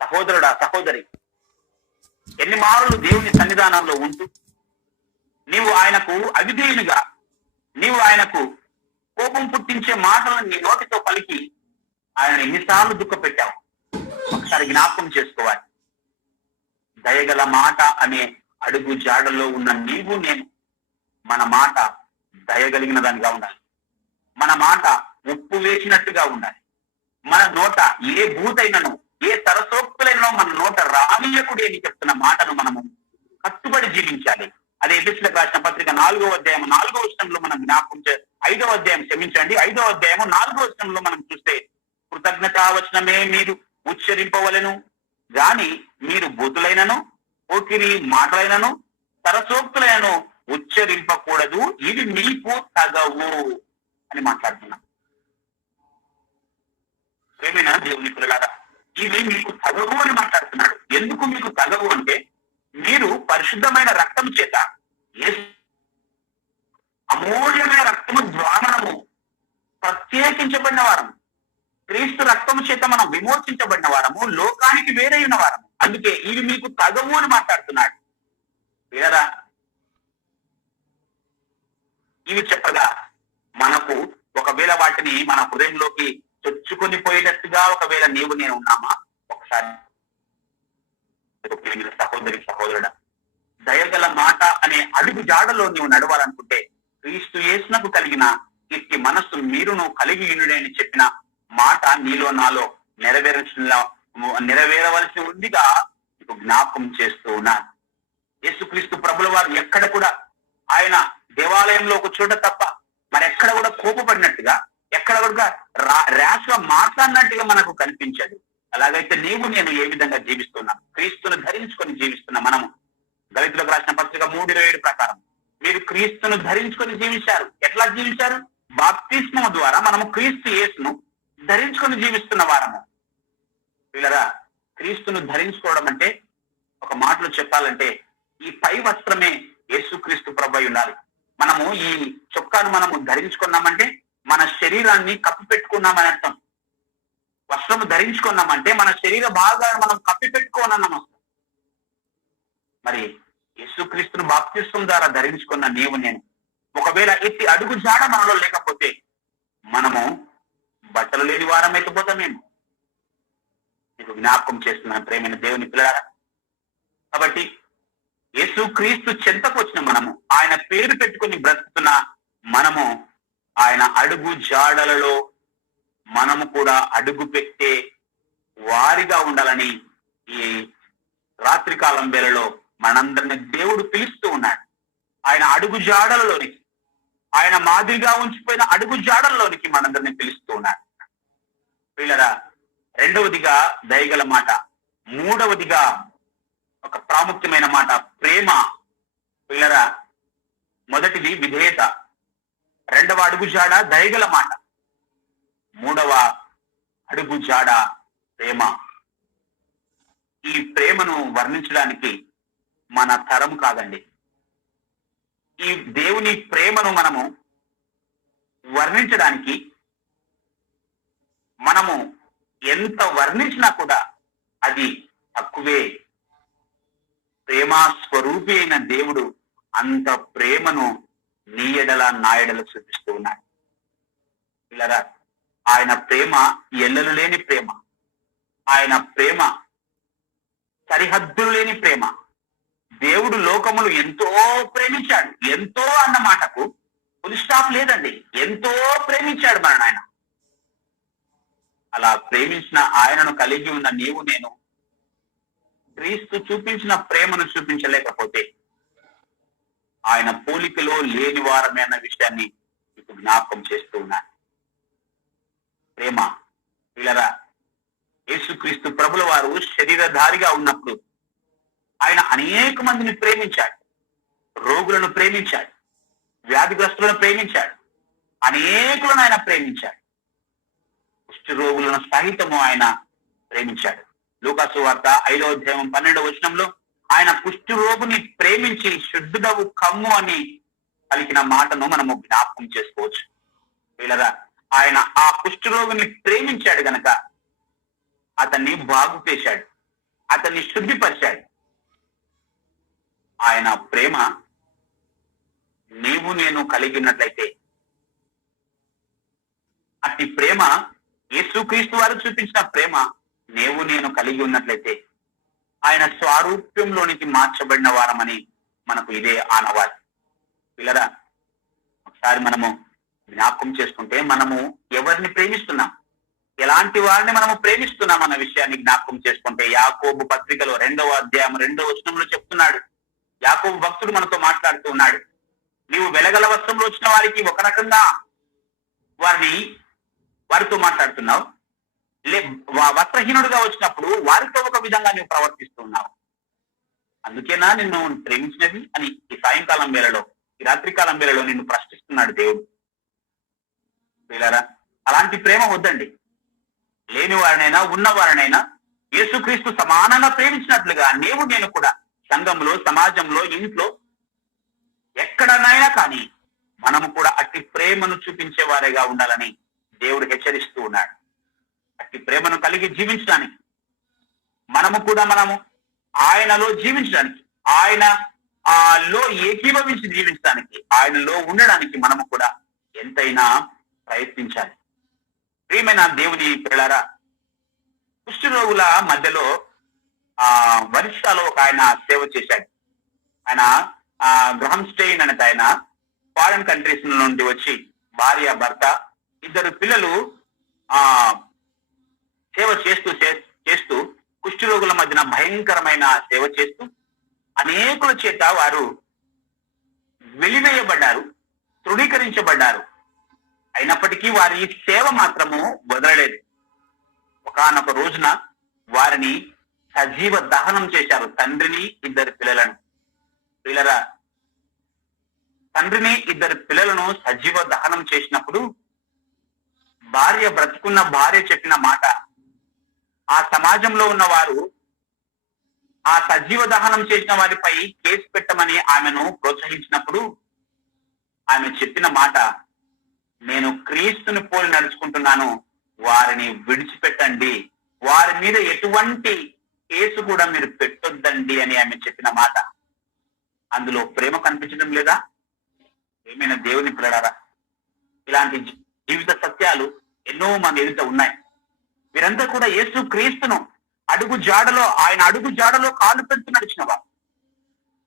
సహోదరుడా, సహోదరి, ఎన్ని మారులు దేవుని సన్నిధానంలో ఉంటూ నీవు ఆయనకు అవిధేయునిగా, నీవు ఆయనకు కోపం పుట్టించే మాటలను నీ నోటితో పలికి ఆయన ఎన్నిసార్లు దుఃఖ పెట్టావు ఒకసారి జ్ఞాపకం చేసుకోవాలి. దయగల మాట అనే అడుగు జాడల్లో ఉన్న నీవు నేను, మన మాట దయగలిగిన దానిగా ఉండాలి. మన మాట ఉప్పు వేసినట్టుగా ఉండాలి. మన నోట ఏ భూతైనను, ఏ సరసోక్తులైనో మన నోట రానియకుడి అని చెప్తున్న మాటను మనము కట్టుబడి జీవించాలి. అదే ఎఫెసీయులకు రాసిన పత్రిక 4వ అధ్యాయం 4వ వచనంలో మనం జ్ఞాపకం 5వ అధ్యాయం 5వ అధ్యాయం 4వ వచనంలో మనం చూస్తే, కృతజ్ఞతావచనమే మీరు ఉచ్చరింపవలెను గాని మీరు బూతులైనను, పోకిరి మాటలైనను, సరసోక్తులైనను ఉచ్చరింపకూడదు, ఇవి మీకు తగవు అని మాట్లాడుతున్నాం. ఏమైనా దేవుని పిల్లలారా, ఇవి మీకు తగవు అని మాట్లాడుతున్నాడు. ఎందుకు మీకు తగవు అంటే, మీరు పరిశుద్ధమైన రక్తం చేత, యేసు అమూల్యమైన రక్తము ద్వారా మనము ప్రత్యేకించబడిన వారము. క్రీస్తు రక్తము చేత మనం విమోచించబడిన వారము, లోకానికి వేరైన వారము. అందుకే ఇవి మీకు తగవు అని మాట్లాడుతున్నాడు. వేరా ఇవి చెప్పగా మనకు ఒకవేళ వాటిని మన హృదయంలోకి చొచ్చుకొని పోయేటట్టుగా ఒకవేళ నీవు నేను ఉన్నామా? ఒకసారి సహోదరి సహోదరుడా, దయగల మాట అనే అడుగు జాడలో నీవు నడవాలనుకుంటే క్రీస్తు యేసునకు కలిగిన ఇట్టి మనస్సు మీరును కలిగి ఉండుడి అని చెప్పిన మాట నీలో నాలో నెరవేరవలసి ఉందిగా నీకు జ్ఞాపకం చేస్తూ ఉన్నాను. యేసుక్రీస్తు ప్రభుల వారు ఎక్కడ కూడా ఆయన దేవాలయంలో ఒక చోట తప్ప మరెక్కడ కూడా కోపపడినట్టుగా, ఎక్కడ కూడా ర్యాష్గా మాట్లాడినట్టుగా మనకు కనిపించదు. అలాగైతే నీవు నేను ఏ విధంగా జీవిస్తున్నాను? క్రీస్తును ధరించుకొని జీవిస్తున్న మనము గళితులకు రాసిన పత్రిక 3:27 ప్రకారం మీరు క్రీస్తును ధరించుకొని జీవించారు. ఎట్లా జీవించారు? బాప్తిస్మం ద్వారా మనము క్రీస్తు యేసును ధరించుకొని జీవిస్తున్న వారము. వీళ్ళరా, క్రీస్తును ధరించుకోవడం అంటే ఒక మాటలో చెప్పాలంటే ఈ పై వస్త్రమే యేసుక్రీస్తు ప్రభు ఉండాలి. మనము ఈ చొక్కాను మనము ధరించుకున్నామంటే మన శరీరాన్ని కప్పి పెట్టుకున్నామని అర్థం. వస్త్రము ధరించుకున్నామంటే మన శరీర భాగాన్ని మనం కప్పి పెట్టుకోనన్నాం. మరి యేసుక్రీస్తును బాప్తిస్మం ద్వారా ధరించుకున్న నీవు నేను ఒకవేళ ఎట్టి అడుగు జాడ మనలో లేకపోతే మనము బట్టలు లేని వారం అయిపోతామేమో. నీకు జ్ఞాపకం చేస్తున్నాను ప్రేమైన దేవుని పిల్లలారా. కాబట్టి యేసుక్రీస్తు చెంతకు వచ్చిన మనము, ఆయన పేరు పెట్టుకుని బ్రతుకుతున్న మనము, ఆయన అడుగు జాడలలో మనము కూడా అడుగు పెట్టే వారిగా ఉండాలని ఈ రాత్రికాలం వేళలో మనందరిని దేవుడు పిలుస్తూ ఉన్నాడు. ఆయన అడుగు జాడలలోనికి, ఆయన మాదిరిగా ఉంచిపోయిన అడుగు జాడల్లోనికి మనందరిని పిలుస్తూ ఉన్నాడు. పిల్లరా, రెండవదిగా దయగల మాట, మూడవదిగా ఒక ప్రాముఖ్యమైన మాట ప్రేమ. పిల్లరా, మొదటిది విధేయత, రెండవ అడుగు జాడ దయగల మాట, మూడవ అడుగు జాడ ప్రేమ. ఈ ప్రేమను వర్ణించడానికి మన తరం కాదండి. ఈ దేవుని ప్రేమను మనము వర్ణించడానికి మనము ఎంత వర్ణించినా కూడా అది తక్కువే. ప్రేమ స్వరూపి అయిన దేవుడు అంత ప్రేమను నీ ఎడల నా ఎడల చూపిస్తూ ఉన్నాడు. పిల్లరా, ఆయన ప్రేమ ఎల్లలు లేని ప్రేమ, ఆయన ప్రేమ సరిహద్దులు లేని ప్రేమ. దేవుడు లోకములు ఎంతో ప్రేమించాడు. ఎంతో అన్న మాటకు ఫుల్ స్టాప్ లేదండి. ఎంతో ప్రేమించాడు మన ఆయన. అలా ప్రేమించిన ఆయనను కలిగి ఉన్న నీవు నేను క్రీస్తు చూపించిన ప్రేమను చూపించలేకపోతే ఆయన పోలికలో లేని వారమే అన్న విషయాన్ని ఇప్పుడు జ్ఞాపకం చేస్తూ ఉన్నాను. ప్రేమ పిల్లరా, యేసుక్రీస్తు ప్రభుల వారు శరీరధారిగా ఉన్నప్పుడు ఆయన అనేక మందిని ప్రేమించాడు. రోగులను ప్రేమించాడు, వ్యాధిగ్రస్తులను ప్రేమించాడు, అనేకులను ఆయన ప్రేమించాడు. కుష్ఠ రోగులను సహితము ఆయన ప్రేమించాడు. లూకాసు వార్త 5వ అధ్యాయం 12వ వచనంలో ఆయన కుష్ఠ రోగుని ప్రేమించి శుద్ధుడవు కమ్ము అని పలికిన మాటను మనము జ్ఞాపకం చేసుకోవచ్చు. వీళ్ళరా, ఆయన ఆ కుష్ఠ రోగుని ప్రేమించాడు గనక అతన్ని బాగు చేశాడు, అతన్ని శుద్ధిపరిచాడు. ఆయన ప్రేమ నీవు నేను కలిగినట్లయితే, అట్టి ప్రేమ యేసుక్రీస్తు వారు చూపించిన ప్రేమ నీవు నేను కలిగి ఉన్నట్లయితే ఆయన స్వారూప్యంలోనికి మార్చబడిన వారమని మనకు ఇదే ఆనవాలు. పిల్లరా, ఒకసారి మనము జ్ఞాపకం చేసుకుంటే మనము ఎవరిని ప్రేమిస్తున్నాం, ఎలాంటి వారిని మనము ప్రేమిస్తున్నాం అన్న విషయాన్ని జ్ఞాపకం చేసుకుంటే యాకోబు పత్రికలో 2వ అధ్యాయం 2వ వచనంలో చెప్తున్నాడు. యాకోబు భక్తుడు మనతో మాట్లాడుతూ ఉన్నాడు. నీవు వెలగల వస్త్రంలో వచ్చిన వారికి ఒక రకంగా వారితో మాట్లాడుతున్నావు, వస్త్రహీనుడుగా వచ్చినప్పుడు వారితో ఒక విధంగా నువ్వు ప్రవర్తిస్తున్నావు. అందుకేనా నిన్ను ప్రేమించినది అని ఈ సాయంకాలం వేళలో, ఈ రాత్రికాలం వేళలో నిన్ను ప్రశ్నిస్తున్నాడు దేవుడు. వీళ్ళారా, అలాంటి ప్రేమ వద్దండి. లేని వారినైనా ఉన్నవారినైనా యేసుక్రీస్తు సమానంగా ప్రేమించినట్లుగా నీవు నేను కూడా సంఘంలో, సమాజంలో, ఇంట్లో ఎక్కడనైనా కానీ మనము కూడా అట్టి ప్రేమను చూపించే వారిగా ఉండాలని దేవుడు హెచ్చరిస్తూ ఉన్నాడు. అట్టి ప్రేమను కలిగి జీవించడానికి మనము ఆయనలో జీవించడానికి, ఆయన లో ఏకీభవించి జీవించడానికి, ఆయనలో ఉండడానికి మనము కూడా ఎంతైనా ప్రయత్నించాలి. ప్రియమైన దేవుని పిల్లలారా, కుష్ఠరోగుల మధ్యలో ఒరిస్సాలో ఒక ఆయన సేవ చేశాడు. ఆయన గ్రహం స్టెయిన్ అనేది ఆయన ఫారిన్ కంట్రీస్ నుండి వచ్చి భార్య, భర్త, 2 పిల్లలు సేవ చేస్తూ కుష్ఠరోగుల మధ్యన భయంకరమైన సేవ చేస్తూ అనేకుల చేత వారు వెలివేయబడ్డారు, తృణీకరించబడ్డారు. అయినప్పటికీ వారి సేవ మాత్రము వదలలేదు. ఒకానొక రోజున వారిని సజీవ దహనం చేశారు, తండ్రిని, 2 పిల్లలను. పిల్లరా, తండ్రిని, 2 పిల్లలను సజీవ దహనం చేసినప్పుడు బ్రతుకున్న భార్య చెప్పిన మాట, ఆ సమాజంలో ఉన్న వారు ఆ సజీవ దహనం చేసిన వారిపై కేసు పెట్టమని ఆమెను ప్రోత్సహించినప్పుడు ఆమె చెప్పిన మాట, నేను క్రీస్తుని పోలి నడుచుకుంటున్నాను, వారిని విడిచిపెట్టండి, వారి మీద ఎటువంటి కేసు కూడా మీరు పెట్టొద్దండి అని ఆమె చెప్పిన మాట. అందులో ప్రేమ కనిపించడం లేదా? ఏమైనా దేవుని పిల్లలారా, ఇలాంటి జీవిత సత్యాలు ఎన్నో మన ఎదుట ఉన్నాయి. వీరంతా కూడా యేసు క్రీస్తును ఆయన అడుగు జాడలో కాలు పెడుతూ నడిచిన వారు.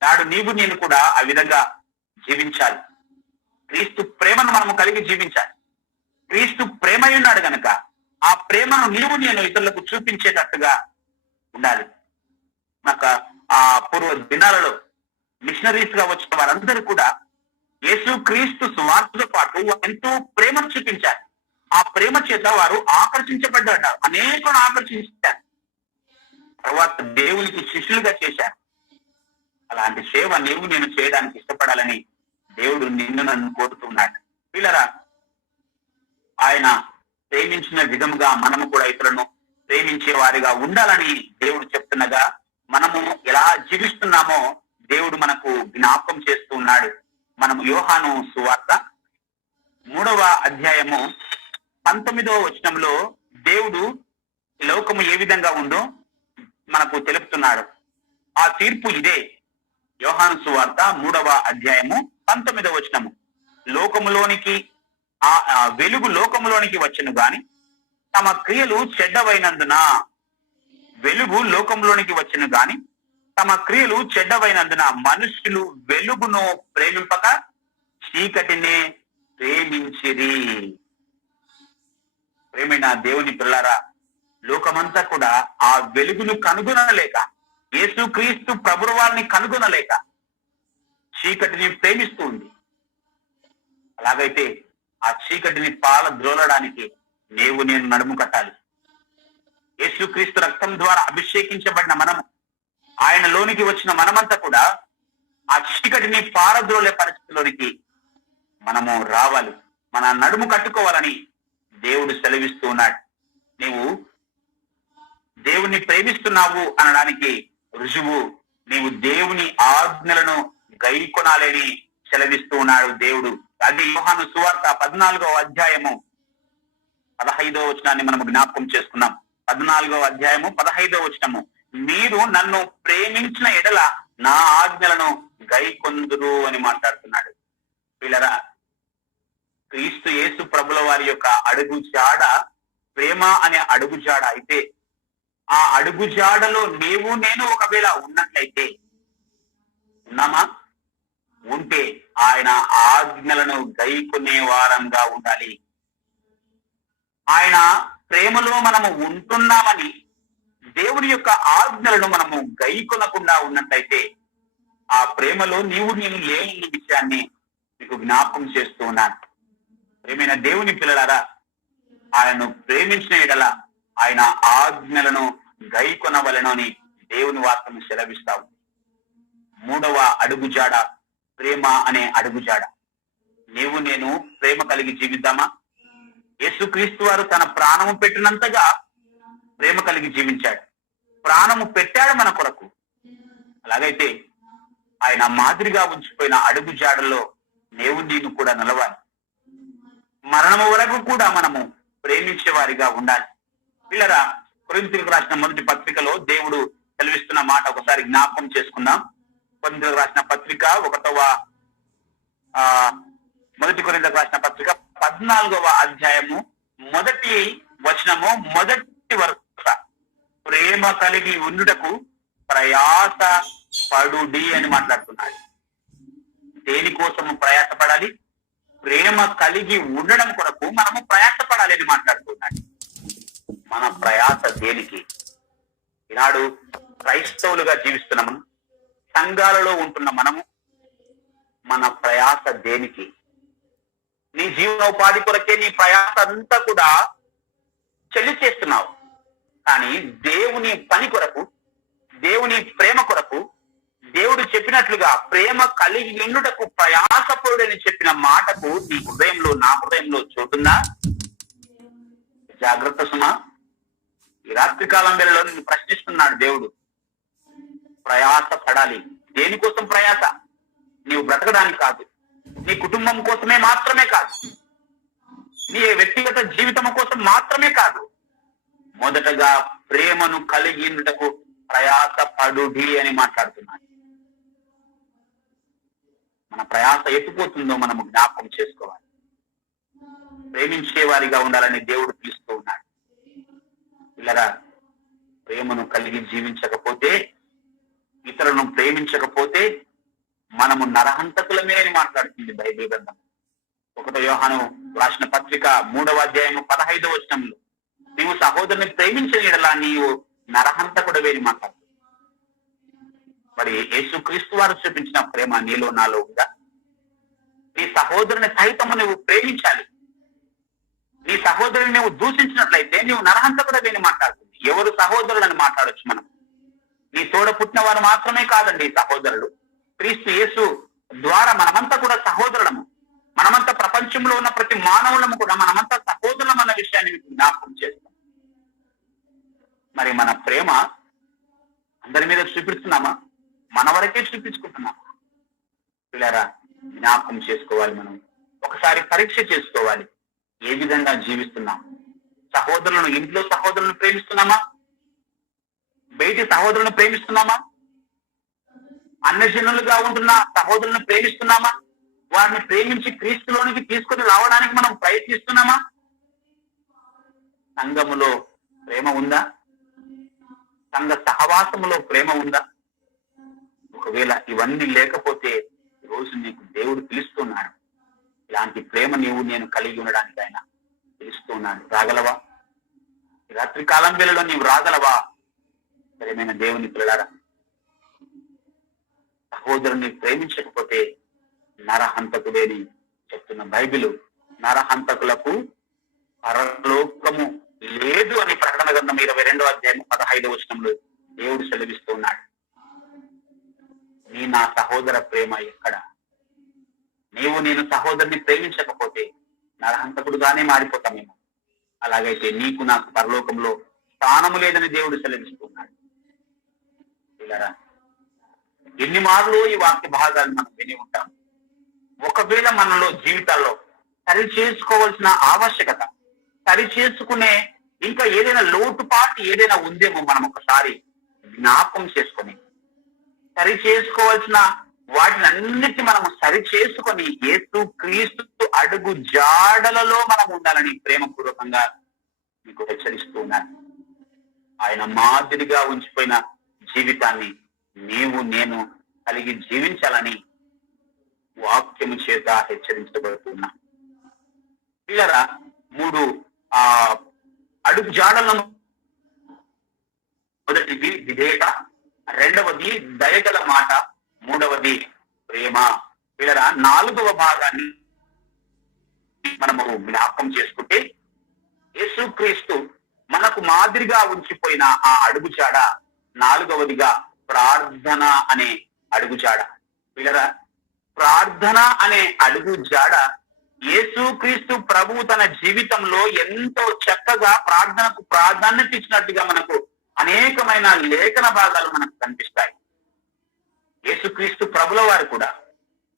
నాడు నీవు నేను కూడా ఆ విధంగా జీవించాలి. క్రీస్తు ప్రేమను మనము కలిగి జీవించాలి. క్రీస్తు ప్రేమ ఉన్నాడు గనక ఆ ప్రేమను నీవు నేను ఇతరులకు చూపించేటట్టుగా ఉండాలి. నాకు ఆ పూర్వ దినాలలో మిషనరీస్ గా వచ్చిన వారందరూ కూడా యేసు క్రీస్తు సువార్తతో పాటు ఎంతో ప్రేమను చూపించారు. ఆ ప్రేమ చేత వారు ఆకర్షించబడ్డారు, అనేకులను ఆకర్షించారు, తర్వాత దేవునికి శిష్యులుగా చేశారు. అలాంటి సేవ నీవు నేను చేయడానికి ఇష్టపడాలని దేవుడు నిన్ను నన్ను కోరుతున్నాడు. పిల్లరా, ఆయన ప్రేమించిన విధముగా మనము కూడా ఇతరులను ప్రేమించే వారిగా ఉండాలని దేవుడు చెప్తున్నగా మనము ఎలా జీవిస్తున్నామో దేవుడు మనకు జ్ఞాపకం చేస్తూ ఉన్నాడు. మనము యోహాను సువార్త 3వ అధ్యాయము 19వ వచనంలో దేవుడు లోకము ఏ విధంగా ఉందో మనకు తెలుపుతున్నాడు. ఆ తీర్పు ఇదే. యోహాను సువార్త 3వ అధ్యాయము 19వ వచనము, లోకములోనికి వెలుగు లోకములోనికి వచ్చెను గాని తమ క్రియలు చెడ్డవైనందున, వెలుగు లోకంలోనికి వచ్చెను గాని తమ క్రియలు చెడ్డవైనందున మనుష్యులు వెలుగును ప్రేమింపక చీకటినే ప్రేమించిరి. ప్రేమైన దేవుని పిల్లారా, లోకమంతా కూడా ఆ వెలుగును కనుగొనలేక, యేసుక్రీస్తు ప్రభువాల్ని కనుగొనలేక చీకటిని ప్రేమిస్తూ ఉంది. అలాగైతే ఆ చీకటిని పాలద్రోలడానికి నీవు నేను నడుము కట్టాలి. యేసుక్రీస్తు రక్తం ద్వారా అభిషేకించబడిన మనము, ఆయన లోనికి వచ్చిన మనమంతా కూడా ఆ చీకటిని పారద్రోలే పరిస్థితిలోనికి మనము రావాలి, మన నడుము కట్టుకోవాలని దేవుడు సెలవిస్తూ ఉన్నాడు. నీవు దేవుణ్ణి ప్రేమిస్తున్నావు అనడానికి రుజువు నీవు దేవుని ఆజ్ఞలను గైకొనాలని సెలవిస్తూ ఉన్నాడు దేవుడు. అది యోహాను సువార్త 14వ అధ్యాయము 15వ వచనాన్ని మనము జ్ఞాపకం చేసుకున్నాం. 14వ అధ్యాయము 15వ వచనము, మీరు నన్ను ప్రేమించిన ఎడల నా ఆజ్ఞలను గైకొందురు అని మాట్లాడుతున్నాడు. పిల్లరా, క్రీస్తు యేసు ప్రభుల వారి యొక్క అడుగు జాడ ప్రేమ అనే అడుగు జాడ అయితే, ఆ అడుగు జాడలో నీవు నేను ఒకవేళ ఉన్నట్లయితే, ఉన్నామా? ఉంటే ఆయన ఆజ్ఞలను గైకొనే వారంగా ఉండాలి. ఆయన ప్రేమలో మనము ఉంటున్నామని దేవుని యొక్క ఆజ్ఞలను మనము గైకొనకుండా ఉన్నట్లయితే, ఆ ప్రేమలో నీవు నేను లేని విషయాన్ని మీకు జ్ఞాపకం చేస్తూ ఉన్నాను. ప్రేమైన దేవుని పిల్లలారా, ఆయనను ప్రేమించిన ఎడల ఆయన ఆజ్ఞలను గైకొనవలెను అని దేవుని వాక్యం సెలవిస్తావు. 3వ అడుగుజాడ ప్రేమ అనే అడుగుజాడ. నీవు నేను ప్రేమ కలిగి జీవిద్దామా? యేసుక్రీస్తు వారు తన ప్రాణము పెట్టినంతగా ప్రేమ కలిగి జీవించాడు. ప్రాణము పెట్టాడు మన కొరకు. అలాగైతే ఆయన మాదిరిగా ఉంచిపోయిన అడుగు జాడల్లో నీవు కూడా నిలవాలి. మరణము వరకు కూడా మనము ప్రేమించే వారిగా ఉండాలి. పిల్లరా, కొరింథీయులకు రాసిన మొదటి పత్రికలో దేవుడు సెలవిస్తున్న మాట ఒకసారి జ్ఞాపకం చేసుకుందాం. కొరింథీయులకు రాసిన పత్రిక మొదటి కొరింథీయులకు రాసిన పత్రిక 14వ అధ్యాయము మొదటి వచనము మొదటి వరుస, ప్రేమ కలిగి ఉండుటకు ప్రయాస పడుడి అని మాట్లాడుతున్నాడు. దేనికోసము ప్రయాసపడాలి? ప్రేమ కలిగి ఉండడం కొరకు మనము ప్రయాసపడాలి అని మాట్లాడుతున్నాడు. మన ప్రయాస దేనికి? ఈనాడు క్రైస్తవులుగా జీవిస్తున్నాము, సంఘాలలో ఉంటున్న మనము మన ప్రయాస దేనికి? నీ జీవనోపాధి కొరకే నీ ప్రయాస అంతా కూడా చెల్లి చేస్తున్నావు. కానీ దేవుని పని కొరకు, దేవుని ప్రేమ కొరకు, దేవుడు చెప్పినట్లుగా ప్రేమ కలిగి ఉండుటకు ప్రయాసపడుడని చెప్పిన మాటకు నీ హృదయంలో, నా హృదయంలో చోటుందా? జాగ్రత్త సుమా. ఈ రాత్రి కాలం వేళలో నిన్ను ప్రశ్నిస్తున్నాడు దేవుడు. ప్రయాస పడాలి. దేనికోసం ప్రయాస? నీవు బ్రతకడానికి కాదు, నీ కుటుంబం కోసమే మాత్రమే కాదు, నీ వ్యక్తిగత జీవితం కోసం మాత్రమే కాదు. మొదటగా ప్రేమను కలిగి ఉండుటకు ప్రయాస పడుడి అని మాట్లాడుతున్నాడు. మన ప్రయాస ఎత్తుపోతుందో మనము జ్ఞాపకం చేసుకోవాలి. ప్రేమించే వారిగా ఉండాలని దేవుడు పిలుస్తూ ఉన్నాడు. పిల్లరా, ప్రేమను కలిగి జీవించకపోతే, ఇతరులను ప్రేమించకపోతే మనము నరహంతకులమే అని మాట్లాడుతుంది బైబిల్ గ్రంథం. 1 యోహాను రాసిన పత్రిక 3వ అధ్యాయము 15వ వచనంలో, నీవు సహోదరుని ప్రేమించని యెడల నీవు నరహంతకుడవే అని మాట్లాడుతుంది. మరి యేసుక్రీస్తు వారు చూపించిన ప్రేమ నీలో, నాలో ఉందా? నీ సహోదరుని సహితము నువ్వు ప్రేమించాలి. నీ సహోదరుని నువ్వు దూషించినట్లయితే నీవు నరహంతకుడవే అని మాట్లాడుతుంది. ఎవరు సహోదరులని మాట్లాడొచ్చు మనం? నీ తోడ పుట్టిన వారు మాత్రమే కాదండి సహోదరులు. క్రీస్తు యేసు ద్వారా మనమంతా కూడా సహోదరులము. మనమంతా ప్రపంచంలో ఉన్న ప్రతి మానవులము కూడా మనమంతా సహోదరులం అన్న విషయాన్ని మీకు జ్ఞాపకం చేస్తాం. మరి మన ప్రేమ అందరి మీద చూపిస్తున్నామా? మన వరకే చూపించుకుంటున్నామా? పిల్లరా, జ్ఞాపకం చేసుకోవాలి. మనం ఒకసారి పరీక్ష చేసుకోవాలి. ఏ విధంగా జీవిస్తున్నాం? సహోదరులను, ఇంట్లో సహోదరులను ప్రేమిస్తున్నామా? బయటి సహోదరులను ప్రేమిస్తున్నామా? అన్యజనులుగా ఉంటున్న సహోదరులను ప్రేమిస్తున్నామా? వారిని ప్రేమించి క్రీస్తులోనికి తీసుకుని రావడానికి మనం ప్రయత్నిస్తున్నామా? సంఘములో ప్రేమ ఉందా? సంఘ సహవాసములో ప్రేమ ఉందా? ఒకవేళ ఇవన్నీ లేకపోతే రోజు నీకు దేవుడు పిలుస్తున్నాడు. ఇలాంటి ప్రేమ నేను కలిగి ఉండడానికి ఆయన పిలుస్తున్నాడు. రాగలవా? ఈ రాత్రి కాలం వేళలో నీవు రాగలవా? ప్రేమైన దేవుని పిల్లలారా, సహోదరుని ప్రేమించకపోతే నరహంతకుడేని చెప్తున్న బైబిలు నరహంతకులకు పరలోకము లేదు అని ప్రకటన గ్రంథం 22వ అధ్యాయం 15వ వచనంలో దేవుడు సెలవిస్తూ ఉన్నాడు. నా సహోదర ప్రేమ ఎక్కడ? నేను సహోదరుని ప్రేమించకపోతే నరహంతకుడుగానే మారిపోతామేమో. అలాగైతే నీకు నాకు పరలోకంలో స్థానము లేదని దేవుడు సెలవిస్తున్నాడు. పిల్లరా, ఎన్ని మార్లు ఈ వాక్య భాగాలు మనం విని ఉంటాం. ఒకవేళ మనలో జీవితాల్లో సరి చేసుకోవాల్సిన ఆవశ్యకత, సరి చేసుకునే ఇంకా ఏదైనా లోటుపాటు ఏదైనా ఉందేమో మనం ఒకసారి జ్ఞాపకం చేసుకొని సరి చేసుకోవాల్సిన వాటిని అన్నిటి మనము సరి చేసుకొని యేసు క్రీస్తు అడుగు జాడలలో మనం ఉండాలని ప్రేమపూర్వకంగా మీకు హెచ్చరిస్తూ ఉన్నాను. ఆయన మాదిరిగా ఉంచిపోయిన జీవితాన్ని నేను కలిగి జీవించాలని వాక్యము చేత హెచ్చరించబడుతున్నా. పిల్లరా, 3 అడుగు జాడలను, మొదటిది విధేయత, రెండవది దయగల మాట, మూడవది ప్రేమ. పిల్లరా, 4వ భాగాన్ని మనము జ్ఞాపకం చేసుకుంటే యేసుక్రీస్తు మనకు మాదిరిగా ఉంచిపోయిన ఆ అడుగుజాడ 4వదిగా ప్రార్థన అనే అడుగుజాడ. పిల్లరా, ప్రార్థన అనే అడుగుజాడ యేసుక్రీస్తు ప్రభువు తన జీవితంలో ఎంతో చక్కగా ప్రార్థనకు ప్రాధాన్యత ఇచ్చినట్టుగా మనకు అనేకమైన లేఖన భాగాలు మనకు కనిపిస్తాయి. యేసుక్రీస్తు ప్రభుల వారు కూడా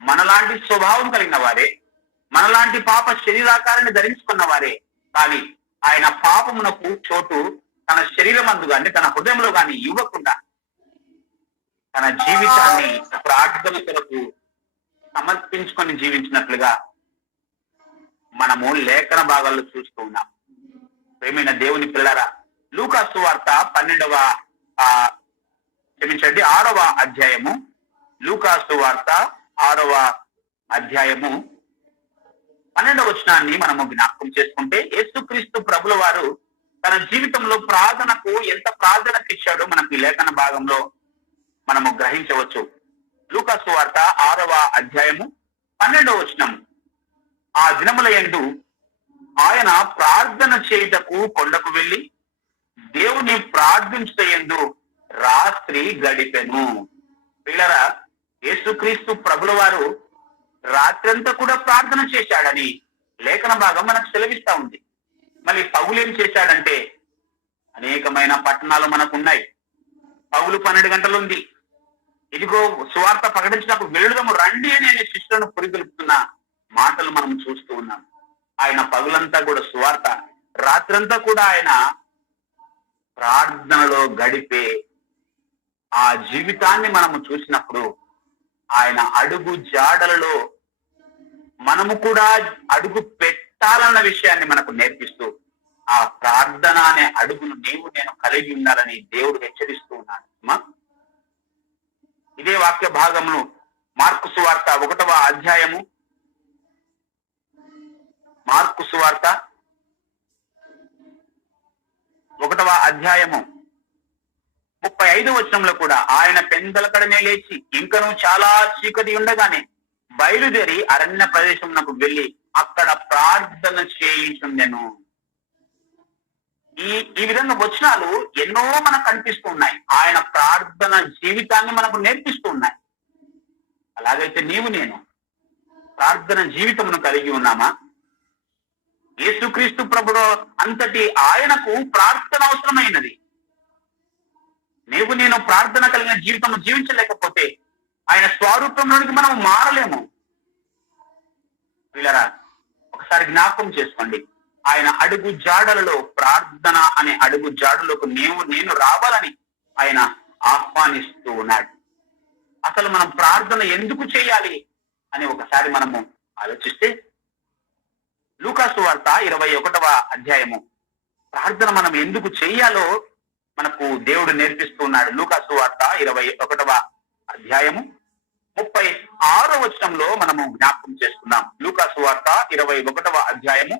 మనలాంటి స్వభావం కలిగిన వారే, మనలాంటి పాప శరీరాకారాన్ని ధరించుకున్న వారే. కానీ ఆయన పాపమునకు చోటు తన శరీరమందు గాని తన హృదయంలో గాని ఇవ్వకుండా తన జీవితాన్ని ప్రార్థన కొరకు సమర్పించుకొని జీవించినట్లుగా మనము లేఖన భాగాల్లో చూస్తూ ఉన్నాం. ప్రేమైన దేవుని పిల్లరా, లూకా సువార్త 6వ అధ్యాయము, లూకా సువార్త 6వ అధ్యాయము 12వ వచనాన్ని మనము జ్ఞాపకం చేసుకుంటే, యేసుక్రీస్తు ప్రభుల వారు తన జీవితంలో ప్రార్థనకు ఎంత ప్రాధాన్యత ఇచ్చాడో మనకు ఈ లేఖన భాగంలో మనము గ్రహించవచ్చు. లూకా సువార్త 6వ అధ్యాయము 12వ వచనం, ఆ దినముల యందు ఆయన ప్రార్థన చేయుటకు కొండకు వెళ్లి దేవుని ప్రార్థించుటయందు రాత్రి గడిపెను. పిల్లరా, యేసుక్రీస్తు ప్రభుల వారు రాత్రంతా కూడా ప్రార్థన చేశాడని లేఖన భాగం మనకు సెలవిస్తా ఉంది. మళ్ళీ పౌలు ఏం చేశాడంటే, అనేకమైన పట్టణాలు మనకు ఉన్నాయి. పౌలు 12 గంటలు ఉంది, ఇదిగో సువార్త ప్రకటించినప్పుడు వెళ్దాము రండి అని ఆయన శిష్యులను పురిగొల్పుతున్న మాటలు మనం చూస్తూ ఉన్నాం. ఆయన పగులంతా కూడా సువార్త, రాత్రంతా కూడా ఆయన ప్రార్థనలో గడిపే ఆ జీవితాన్ని మనము చూసినప్పుడు ఆయన అడుగు జాడలలో మనము కూడా అడుగు పెట్టాలన్న విషయాన్ని మనకు నేర్పిస్తూ ఆ ప్రార్థన అనే అడుగును నేను కలిగి ఉండాలని దేవుడు హెచ్చరిస్తూ ఉన్నాడు. ఇదే వాక్య భాగమును మార్కు సువార్త 1వ అధ్యాయము, మార్కు సువార్త 1వ అధ్యాయము 35వ వచనంలో కూడా ఆయన పెందల కడనే లేచి ఇంకను చాలా చీకటి ఉండగానే బయలుదేరి అరణ్య ప్రదేశమునకు వెళ్లి అక్కడ ప్రార్థన చేయించుండెను. ఈ విధంగా వచనాలు ఎన్నో మనకు కనిపిస్తూ ఉన్నాయి. ఆయన ప్రార్థన జీవితాన్ని మనకు నేర్పిస్తూ ఉన్నాయి. అలాగైతే నేను ప్రార్థన జీవితమును కలిగి ఉన్నామా? యేసుక్రీస్తు ప్రభుడు అంతటి ఆయనకు ప్రార్థన అవసరమైనది. నేను ప్రార్థన కలిగిన జీవితం జీవించలేకపోతే ఆయన స్వరూపంలోనికి మనం మారలేము. పిల్లరా, ఒకసారి జ్ఞాపకం చేసుకోండి, ఆయన అడుగు జాడలలో ప్రార్థన అనే అడుగు జాడలకు నేను రావాలని ఆయన ఆహ్వానిస్తూ ఉన్నాడు. అసలు మనం ప్రార్థన ఎందుకు చేయాలి అని ఒకసారి మనము ఆలోచిస్తే, లూకా సువార్త 21వ అధ్యాయము ప్రార్థన మనం ఎందుకు చేయాలో మనకు దేవుడు నేర్పిస్తున్నాడు. లూకా సువార్త 21వ అధ్యాయము 36వ వచనంలో మనము జ్ఞాపకం చేసుకుందాం. లూకా సువార్త 21వ అధ్యాయము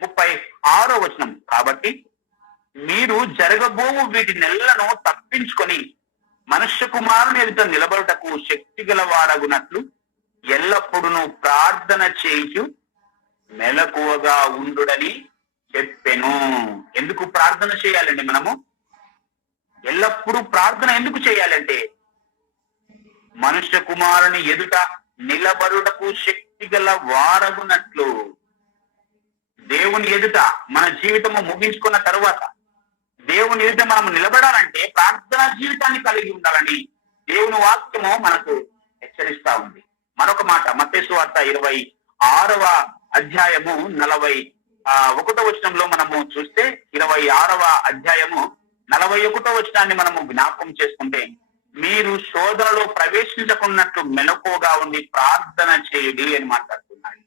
36వ వచనం, కాబట్టి మీరు జరగబోవు వీటి నెలలను తప్పించుకొని మనుష్య కుమారుని ఎదుట నిలబడుటకు శక్తి గల వారగునట్లు ఎల్లప్పుడూ ప్రార్థన చేయించు మెలకువగా ఉండుడని చెప్పెను. ఎందుకు ప్రార్థన చేయాలండి? మనము ఎల్లప్పుడూ ప్రార్థన ఎందుకు చేయాలంటే, మనుష్య కుమారుని ఎదుట నిలబడుటకు శక్తి గల వారగునట్లు. దేవుని ఎదుట మన జీవితము ముగించుకున్న తరువాత దేవుని ఎదుట మనం నిలబడాలంటే ప్రార్థనా జీవితాన్ని కలిగి ఉండాలని దేవుని వాక్యము మనకు హెచ్చరిస్తా ఉంది. మరొక మాట, మత్తయి సువార్త 26వ అధ్యాయము 41వ వచనంలో మనము చూస్తే, 26వ అధ్యాయము 41వ వచనాన్ని మనము జ్ఞాపకం చేసుకుంటే, మీరు శోధనలో ప్రవేశించకున్నట్లు మెలకువగా ఉండి ప్రార్థన చేయుడి అని మాట్లాడుతున్నాడు.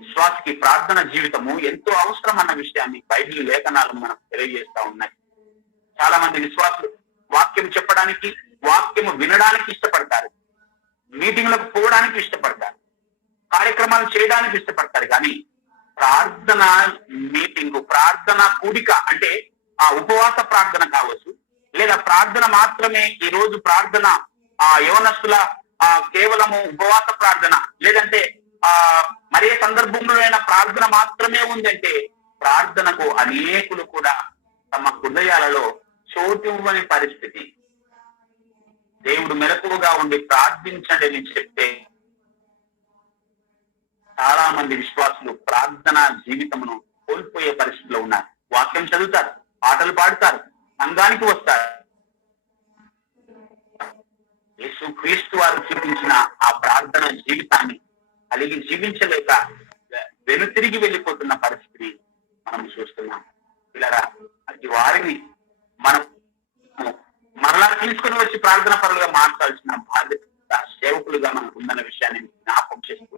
విశ్వాసకి ప్రార్థన జీవితము ఎంతో అవసరం అన్న విషయాన్ని బైబిల్ లేఖనాలు మనకు తెలియజేస్తా ఉన్నాయి. చాలా మంది విశ్వాసులు వాక్యం చెప్పడానికి, వాక్యము వినడానికి ఇష్టపడతారు, మీటింగ్లకు పోవడానికి ఇష్టపడతారు, కార్యక్రమాలు చేయడానికి ఇష్టపడతారు. కానీ ప్రార్థన మీటింగ్, ప్రార్థన కూడిక అంటే ఆ ఉపవాస ప్రార్థన కావచ్చు, లేదా ప్రార్థన మాత్రమే ఈ రోజు ప్రార్థన యవనస్తుల కేవలము ఉపవాస ప్రార్థన, లేదంటే మరే సందర్భంలో అయినా ప్రార్థన మాత్రమే ఉందంటే ప్రార్థనకు అనేకులు కూడా తమ హృదయాలలో చోటు ఇవ్వని పరిస్థితి. దేవుడు మెలకువగా ఉండి ప్రార్థించండి అని చెప్తే చాలా మంది విశ్వాసులు ప్రార్థన జీవితమును కోల్పోయే పరిస్థితిలో ఉన్నారు. వాక్యం చదువుతారు, పాటలు పాడుతారు, సంఘానికి వస్తారు, యేసు క్రీస్తు వారు చూపించిన ఆ ప్రార్థన జీవితాన్ని కలిగి జీవించలేక వెనుతిరిగి వెళ్ళిపోతున్న పరిస్థితిని మనం చూస్తున్నాం. పిల్లరా, అటు వారిని మనం మరలా తీసుకుని వచ్చి ప్రార్థన పరులుగా మార్చాల్సిన బాధ్యత సేవకులుగా మనకు ఉందన్న విషయాన్ని జ్ఞాపకం చేస్తూ,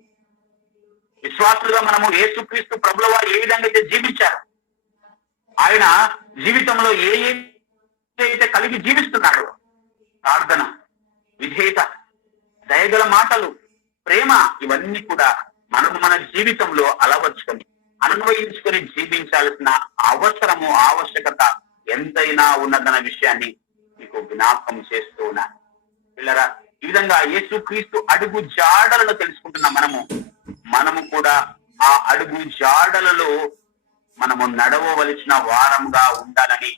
విశ్వాసులుగా మనము యేసుక్రీస్తు ప్రభుల వారు ఏ విధంగా అయితే జీవించారు, ఆయన జీవితంలో అయితే కలిగి జీవిస్తున్నాడు, ప్రార్థన, విధేయత, దయగల మాటలు, ప్రేమ, ఇవన్నీ కూడా మనం మన జీవితంలో అలవర్చుకొని అన్వయించుకొని జీవించాల్సిన అవసరము, ఆవశ్యకత ఎంతైనా ఉన్నదన్న విషయాన్ని మీకు జ్ఞాపకం చేస్తూ ఉన్నాను. పిల్లరా, ఈ విధంగా యేసుక్రీస్తు అడుగు జాడలను తెలుసుకుంటున్న మనము కూడా ఆ అడుగు జాడలలో మనము నడవవలసిన వారంగా ఉండాలని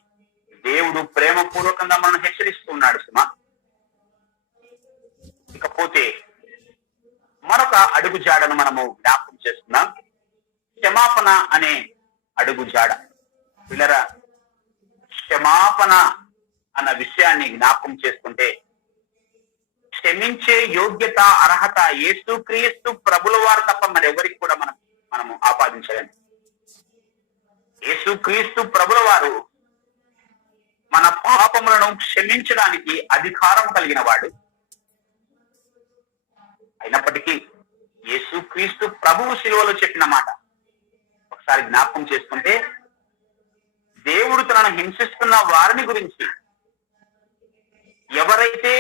దేవుడు ప్రేమపూర్వకంగా మనం హెచ్చరిస్తున్నాడు సుమా. ఇకపోతే మరొక అడుగు జాడను మనము జ్ఞాపకం చేస్తున్నాం, క్షమాపణ అనే అడుగు జాడ. పిల్లరా, క్షమాపణ అన్న విషయాన్ని జ్ఞాపకం చేసుకుంటే, క్షమించే యోగ్యత, అర్హత యేసుక్రీస్తు ప్రభుల వారు తప్ప మరెవరికి కూడా మనము ఆపాదించలేము. యేసుక్రీస్తు ప్రభుల వారు మన పాపములను క్షమించడానికి అధికారం కలిగిన వాడు. అయినప్పటికీ యేసుక్రీస్తు ప్రభువు శిలువలో చెప్పిన మాట ఒకసారి జ్ఞాపకం చేసుకుంటే, దేవుడు తనను హింసిస్తున్న వారిని గురించి, ఎవరైతే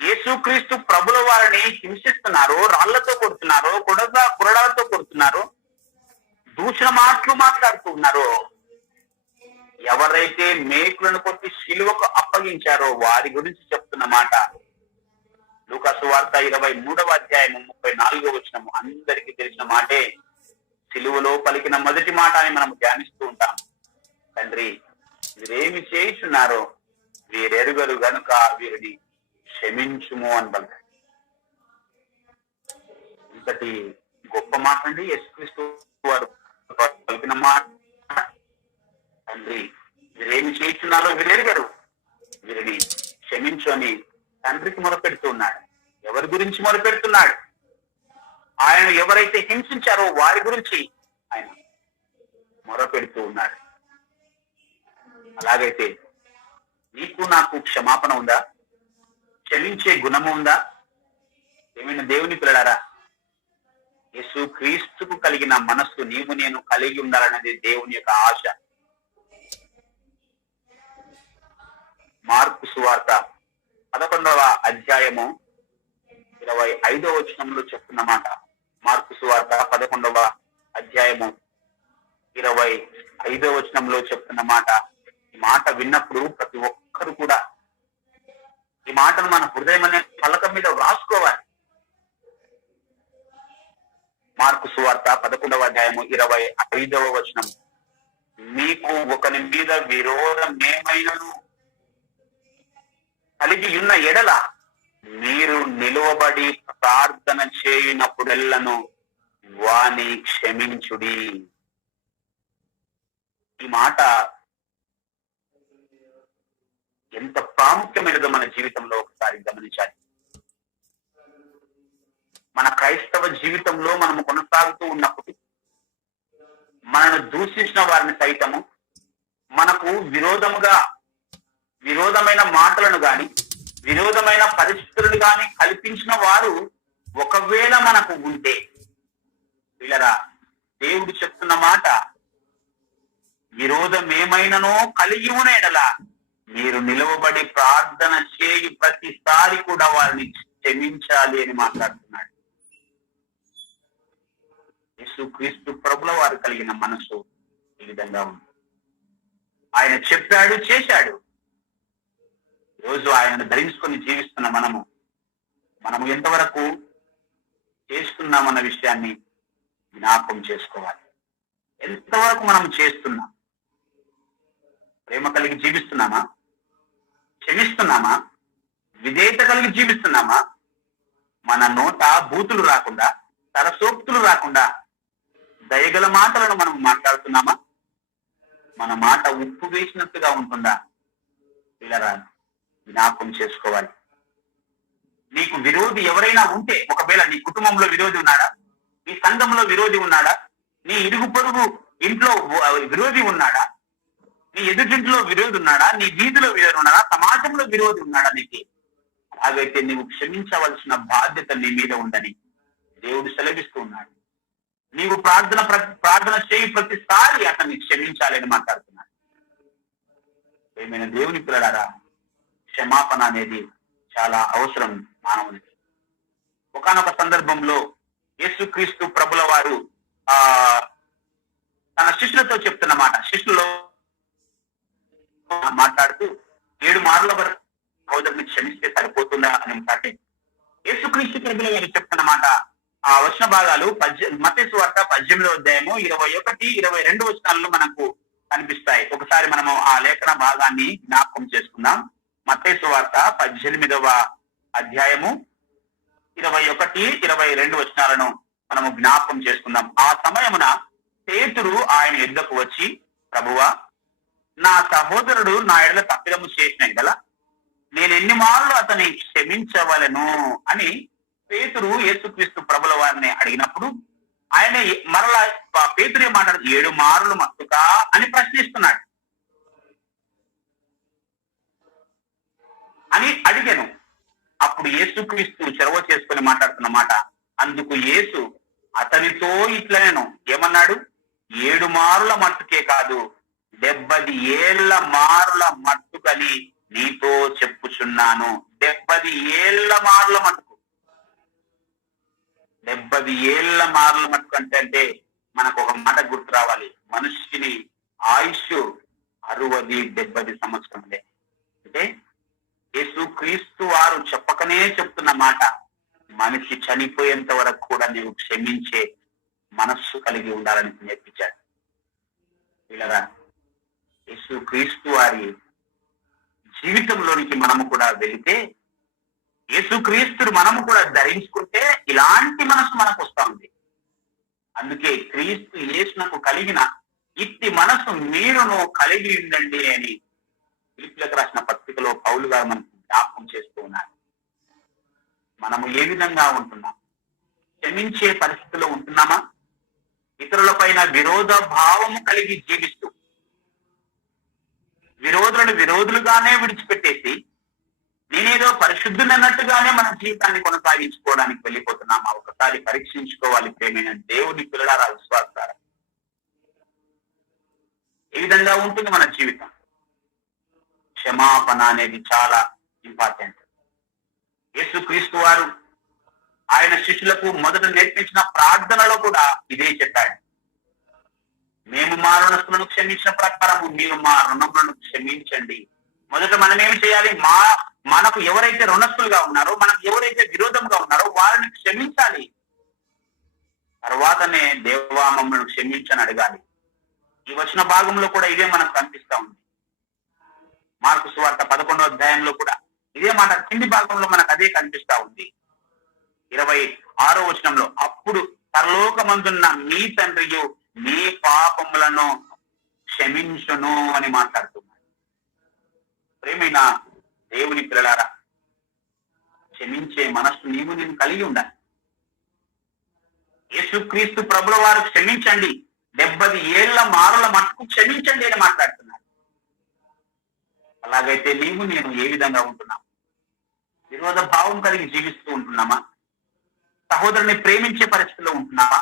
యేసుక్రీస్తు ప్రభుల వారిని హింసిస్తున్నారో, రాళ్లతో కొడుతున్నారో, కొరడాలతో కొడుతున్నారో, దూషణ మాటలు మాట్లాడుతూ ఉన్నారో, ఎవరైతే మేకులను కొట్టి శిలువకు అప్పగించారో వారి గురించి చెప్తున్న మాట లూకా సువార్త 23వ అధ్యాయం 34వ వచనం అందరికీ తెలిసిన మాటే. శిలువలో పలికిన మొదటి మాట అని మనం ధ్యానిస్తూ ఉంటాం. తండ్రి, వీరేమి చేయుచున్నారో వీరెరుగరు గనుక వీరిని క్షమించుము అని పలికాడు. ఇంతటి గొప్ప మాట అండి యేసుక్రీస్తు వారు పలికిన మాట. తండ్రి, వీరేమి చేయుచున్నారో వీరెరుగరు, వీరిని క్షమించు అని తండ్రికి మొరపెడుతూ ఉన్నాడు. ఎవరి గురించి మొరపెడుతున్నాడు? ఆయన ఎవరైతే హింసించారో వారి గురించి ఆయన మొరపెడుతూ ఉన్నాడు. అలాగైతే నీకు నాకు క్షమాపణ ఉందా? క్షమించే గుణము ఉందా? ఏమైనా దేవుని పిల్లలారా, యేసు క్రీస్తుకు కలిగిన మనస్సు నీవు నేను కలిగి ఉండాలన్నది దేవుని యొక్క ఆశ. మార్కు సువార్త 11వ అధ్యాయము 25వ వచనంలో చెప్తున్న మాట. మార్కు సువార్త 11వ అధ్యాయము 25వ వచనంలో చెప్తున్న మాట. ఈ మాట విన్నప్పుడు ప్రతి ఒక్కరు కూడా ఈ మాటను మన హృదయం అనే పలక మీద వ్రాసుకోవాలి. మార్కు సువార్త 11వ అధ్యాయము 25వ వచనం. మీకు ఒకరి మీద విరోధమేమైనను కలిగి ఉన్న ఎడల మీరు నిలువబడి ప్రార్థన చేయునప్పుడెల్లను వాని క్షమించుడి. ఈ మాట ఎంత ప్రాముఖ్యమైనదో మన జీవితంలో ఒకసారి గమనించాలి. మన క్రైస్తవ జీవితంలో మనము కొనసాగుతూ ఉన్నప్పుడు మనను దూషించిన వారిని సైతము మనకు విరోధమైన మాటలను గాని విరోధమైన పరిస్థితులను గాని కల్పించిన వారు ఒకవేళ మనకు ఉంటే, వీళ్ళరా, దేవుడు చెప్తున్న మాట, విరోధం ఏమైనానో కలిగి ఉన్న ఎడల మీరు నిలవబడి ప్రార్థన చేయి ప్రతిసారి కూడా వారిని క్షమించాలి అని మాట్లాడుతున్నాడు. యేసుక్రీస్తు ప్రభుల వారు కలిగిన మనసు ఈ విధంగా ఉంది. ఆయన చెప్పాడు, చేశాడు. రోజు ఆయనను ధరించుకొని జీవిస్తున్న మనము ఎంతవరకు చేస్తున్నామన్న విషయాన్ని జ్ఞాపకం చేసుకోవాలి. ఎంతవరకు మనం చేస్తున్నాం? ప్రేమ కలిగి జీవిస్తున్నామా? క్షమిస్తున్నామా? విధేయత కలిగి జీవిస్తున్నామా? మన నోట బూతులు రాకుండా, తరసోక్తులు రాకుండా దయగల మాటలను మనం మాట్లాడుతున్నామా? మన మాట ఉప్పు వేసినట్టుగా ఉంటుందా? పిల్లరా, జ్ఞాపకం చేసుకోవాలి. నీకు విరోధి ఎవరైనా ఉంటే, ఒకవేళ నీ కుటుంబంలో విరోధి ఉన్నాడా, నీ సంఘంలో విరోధి ఉన్నాడా, నీ ఇరుగు పొరుగు ఇంట్లో విరోధి ఉన్నాడా, నీ ఎదుటింట్లో విరోధి ఉన్నాడా, నీ వీధిలో విరోధి ఉన్నాడా, సమాజంలో విరోధి ఉన్నాడా నీకు, అలాగైతే నీవు క్షమించవలసిన బాధ్యత నీ మీద ఉందని దేవుడు సెలవిస్తూ ఉన్నాడు. నీవు ప్రార్థన చేయి ప్రతిసారి అతన్ని క్షమించాలని మాట్లాడుతున్నాడు. ఏమైనా దేవుని పిల్లలారా, క్షమాపణ అనేది చాలా అవసరం మానవునికి. ఒకానొక సందర్భంలో యేసుక్రీస్తు ప్రభుల వారు తన శిష్యులతో చెప్తున్న మాట, శిష్యులు మాట్లాడుతూ 7 మార్ల వరకు సహోదరుని క్షమిస్తే సరిపోతుందా అని అంటే, యేసుక్రీస్తు ప్రభుల వారు చెప్తున్న మాట ఆ వచన భాగాలు మత్తయి సువార్త 18వ అధ్యాయము 21, 22 వచనాల్లో మనకు కనిపిస్తాయి. ఒకసారి మనము ఆ లేఖన భాగాన్ని జ్ఞాపకం చేసుకుందాం. మత్తయి సువార్త 18వ అధ్యాయము 21, 22 వచనాలను మనము జ్ఞాపకం చేసుకుందాం. ఆ సమయమున పేతురు ఆయన యుద్ధకు వచ్చి, ప్రభువా, నా సహోదరుడు నా ఎడల తప్పిదము చేసిన ఎడల నేను ఎన్ని మార్లు అతని క్షమించవలను అని పేతురు యేసుక్రీస్తు ప్రభుల వారిని అడిగినప్పుడు, ఆయన మరలా పేతురు ఏమంటాడు, 7 మార్లు మత్తుకా అని ప్రశ్నిస్తున్నాడు అని అడిగాను. అప్పుడు యేసుక్రీస్తు చొరవ చేసుకుని మాట్లాడుతున్న మాట, అందుకు యేసు అతనితో ఇట్లనేను, ఏమన్నాడు, 7 మారుల మట్టుకే కాదు 70 ఏళ్ల మారుల మట్టుకని నీతో చెప్పుచున్నాను. 70 ఏళ్ల మారుల మట్టుకు, 70 ఏళ్ల మారుల మట్టుకు అంటే మనకు ఒక మాట గుర్తు రావాలి. మనిషిని ఆయుష్ 60-70 సంవత్సరములే. అంటే యేసుక్రీస్తు వారు చెప్పకనే చెప్తున్న మాట, మనిషి చనిపోయేంత వరకు కూడా నీవు క్షమించే మనస్సు కలిగి ఉండాలని నేర్పించాడు. వీళ్ళరా, యేసుక్రీస్తు వారి జీవితంలోనికి మనము కూడా వెళితే, యేసుక్రీస్తుని మనము కూడా ధరించుకుంటే ఇలాంటి మనసు మనకు వస్తా ఉంది. అందుకే క్రీస్తు యేసునకు కలిగిన ఇట్టి మనసు మీరును కలిగి ఉండండి అని ఫిలిప్పీయులకు రాసిన పత్రికలో పౌలు గారు మనకు జ్ఞాపకం చేస్తూ ఉన్నారు. మనము ఏ విధంగా ఉంటున్నాం? క్షమించే పరిస్థితిలో ఉంటున్నామా? ఇతరుల పైన విరోధ భావము కలిగి జీవిస్తూ విరోధులను విరోధులుగానే విడిచిపెట్టేసి నేనేదో పరిశుద్ధులన్నట్టుగానే మన జీవితాన్ని కొనసాగించుకోవడానికి వెళ్ళిపోతున్నామా? ఒకసారి పరీక్షించుకోవాలి. ప్రేమైన దేవుని పిల్లలారా, విశ్వాసారా, ఏ విధంగా ఉంటుంది మన జీవితం? క్షమాపణ అనేది చాలా ఇంపార్టెంట్. యేసుక్రీస్తు వారు ఆయన శిష్యులకు మొదట నేర్పించిన ప్రార్థనలో కూడా ఇదే చెప్పాడు. మేము మా రుణస్తులను క్షమించిన ప్రకారము మీరు మా రుణములను క్షమించండి. మొదట మనం ఏమి చేయాలి? మనకు ఎవరైతే రుణస్తులుగా ఉన్నారో, మనకు ఎవరైతే విరోధంగా ఉన్నారో వారిని క్షమించాలి. తర్వాతనే దేవా మమ్మల్ని క్షమించని అడగాలి. ఈ వచన భాగంలో కూడా ఇదే మనకు కనిపిస్తా ఉంది. మార్కు సువార్త 11వ అధ్యాయంలో కూడా ఇదే మాట కింది భాగంలో మనకు అదే కనిపిస్తా ఉంది. 26వ వచనంలో, అప్పుడు పరలోకమందున్న మీ తండ్రియు మీ పాపములను క్షమించును అని మాట్లాడుతున్నాడు. ప్రేమైన దేవుని పిల్లలారా, క్షమించే మనస్సు నేను కలిగి ఉండాలి. యేసుక్రీస్తు ప్రభుల వారు క్షమించండి, 70 ఏళ్ల మారుల మట్టుకు క్షమించండి అని మాట్లాడుతున్నాడు. అలాగైతే నేను ఏ విధంగా ఉంటున్నాం? విరోధ భావం కలిగి జీవిస్తూ ఉంటున్నామా? సహోదరుని ప్రేమించే పరిస్థితిలో ఉంటున్నామా?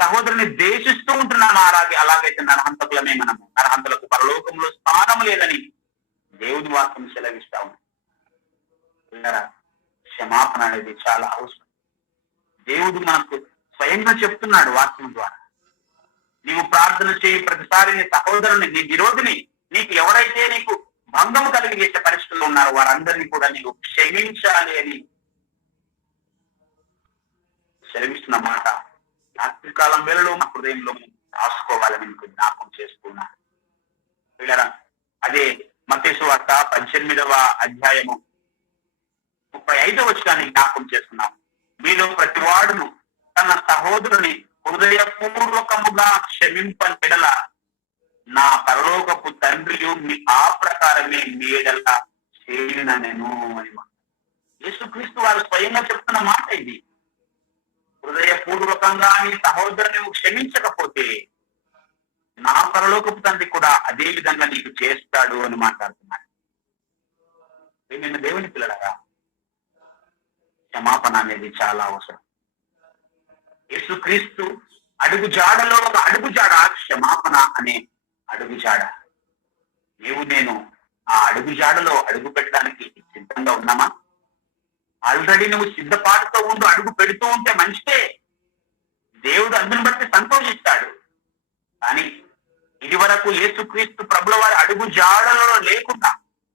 సహోదరుని ద్వేషిస్తూ ఉంటున్నామా? అలాగైతే నరహంతకులమే మనము. నరహంతలకు పరలోకంలో స్థానం లేదని దేవుని వాక్యం సెలవిస్తా ఉంది. క్షమాపణ అనేది చాలా అవసరం. దేవుడు మనకు స్వయంగా చెప్తున్నాడు వాక్యం ద్వారా. నీవు ప్రార్థన చేయి ప్రతిసారి నీ సహోదరుని, నీ విరోధిని, నీకు ఎవరైతే నీకు భంగం కలిగి చేసే పరిస్థితుల్లో ఉన్నారో వారందరినీ కూడా నీవు క్షమించాలి అని సెలవిస్తున్న మాట రాత్రికాలం వేళలో మా హృదయంలో రాసుకోవాలని మీకు జ్ఞాపకం చేసుకున్నాను. వీళ్ళరా, అదే మత్తయి సువార్త 18వ అధ్యాయము 35వ వచనాన్ని జ్ఞాపకం చేసుకున్నాం. మీలో ప్రతివాడును తన సహోదరుని హృదయపూర్వకముగా క్షమింపనెడల నా పరలోకపు తండ్రియు ఆ ప్రకారమే మీ ఎడల చేయనను అని మాట. యేసుక్రీస్తు వారు స్వయంగా చెప్తున్న మాట ఇది. హృదయపూర్వకంగా నీ సహోదరుని నువ్వు క్షమించకపోతే నా పరలోకపు తండ్రి కూడా అదే విధంగా నీకు చేస్తాడు అని మాట్లాడుతున్నాడు. నిన్న దేవుని పిల్లలారా, క్షమాపణ అనేది చాలా అవసరం. యేసుక్రీస్తు అడుగు జాడలో ఒక అడుగు జాడ క్షమాపణ అనే అడుగు జాడ. నీవు నేను ఆ అడుగు జాడలో అడుగు పెట్టడానికి సిద్ధంగా ఉన్నామా? ఆల్రెడీ నువ్వు సిద్ధపాటుతో ఉంటూ అడుగు పెడుతూ ఉంటే మంచిదే, దేవుడు అందుని బట్టి సంతోషిస్తాడు. కానీ ఇది వరకు యేసుక్రీస్తు ప్రభుల వారి అడుగు జాడలలో లేకుండా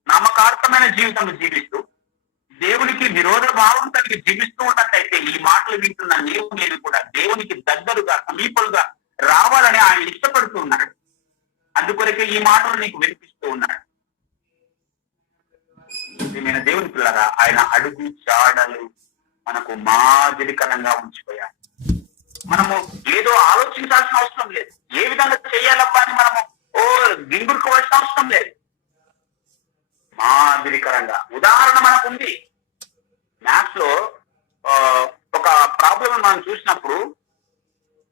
నామకార్థమైన జీవితం జీవిస్తూ దేవునికి విరోధ భావం కలిగి జీవిస్తూ ఉన్నట్లయితే ఈ మాటలు వింటున్న నీవు నేను కూడా దేవునికి దగ్గరగా సమీపలుగా రావాలని ఆయన ఇష్టపడుతూ ఉన్నాడు. అందుకొరకే ఈ మాటలు నీకు వినిపిస్తూ ఉన్నాడు. నేను దేవుని పిల్లరా, ఆయన అడుగు జాడలు మనకు మాదిరికరంగా ఉంచిపోయాడు. మనము ఏదో ఆలోచించాల్సిన అవసరం లేదు. ఏ విధంగా చేయాలబ్బా అని మనము గింగుడుకోవాల్సిన అవసరం లేదు. మాదిరికరంగా ఉదాహరణ మనకు ఉంది. మ్యాథ్స్ లో ఒక ప్రాబ్లం మనం చూసినప్పుడు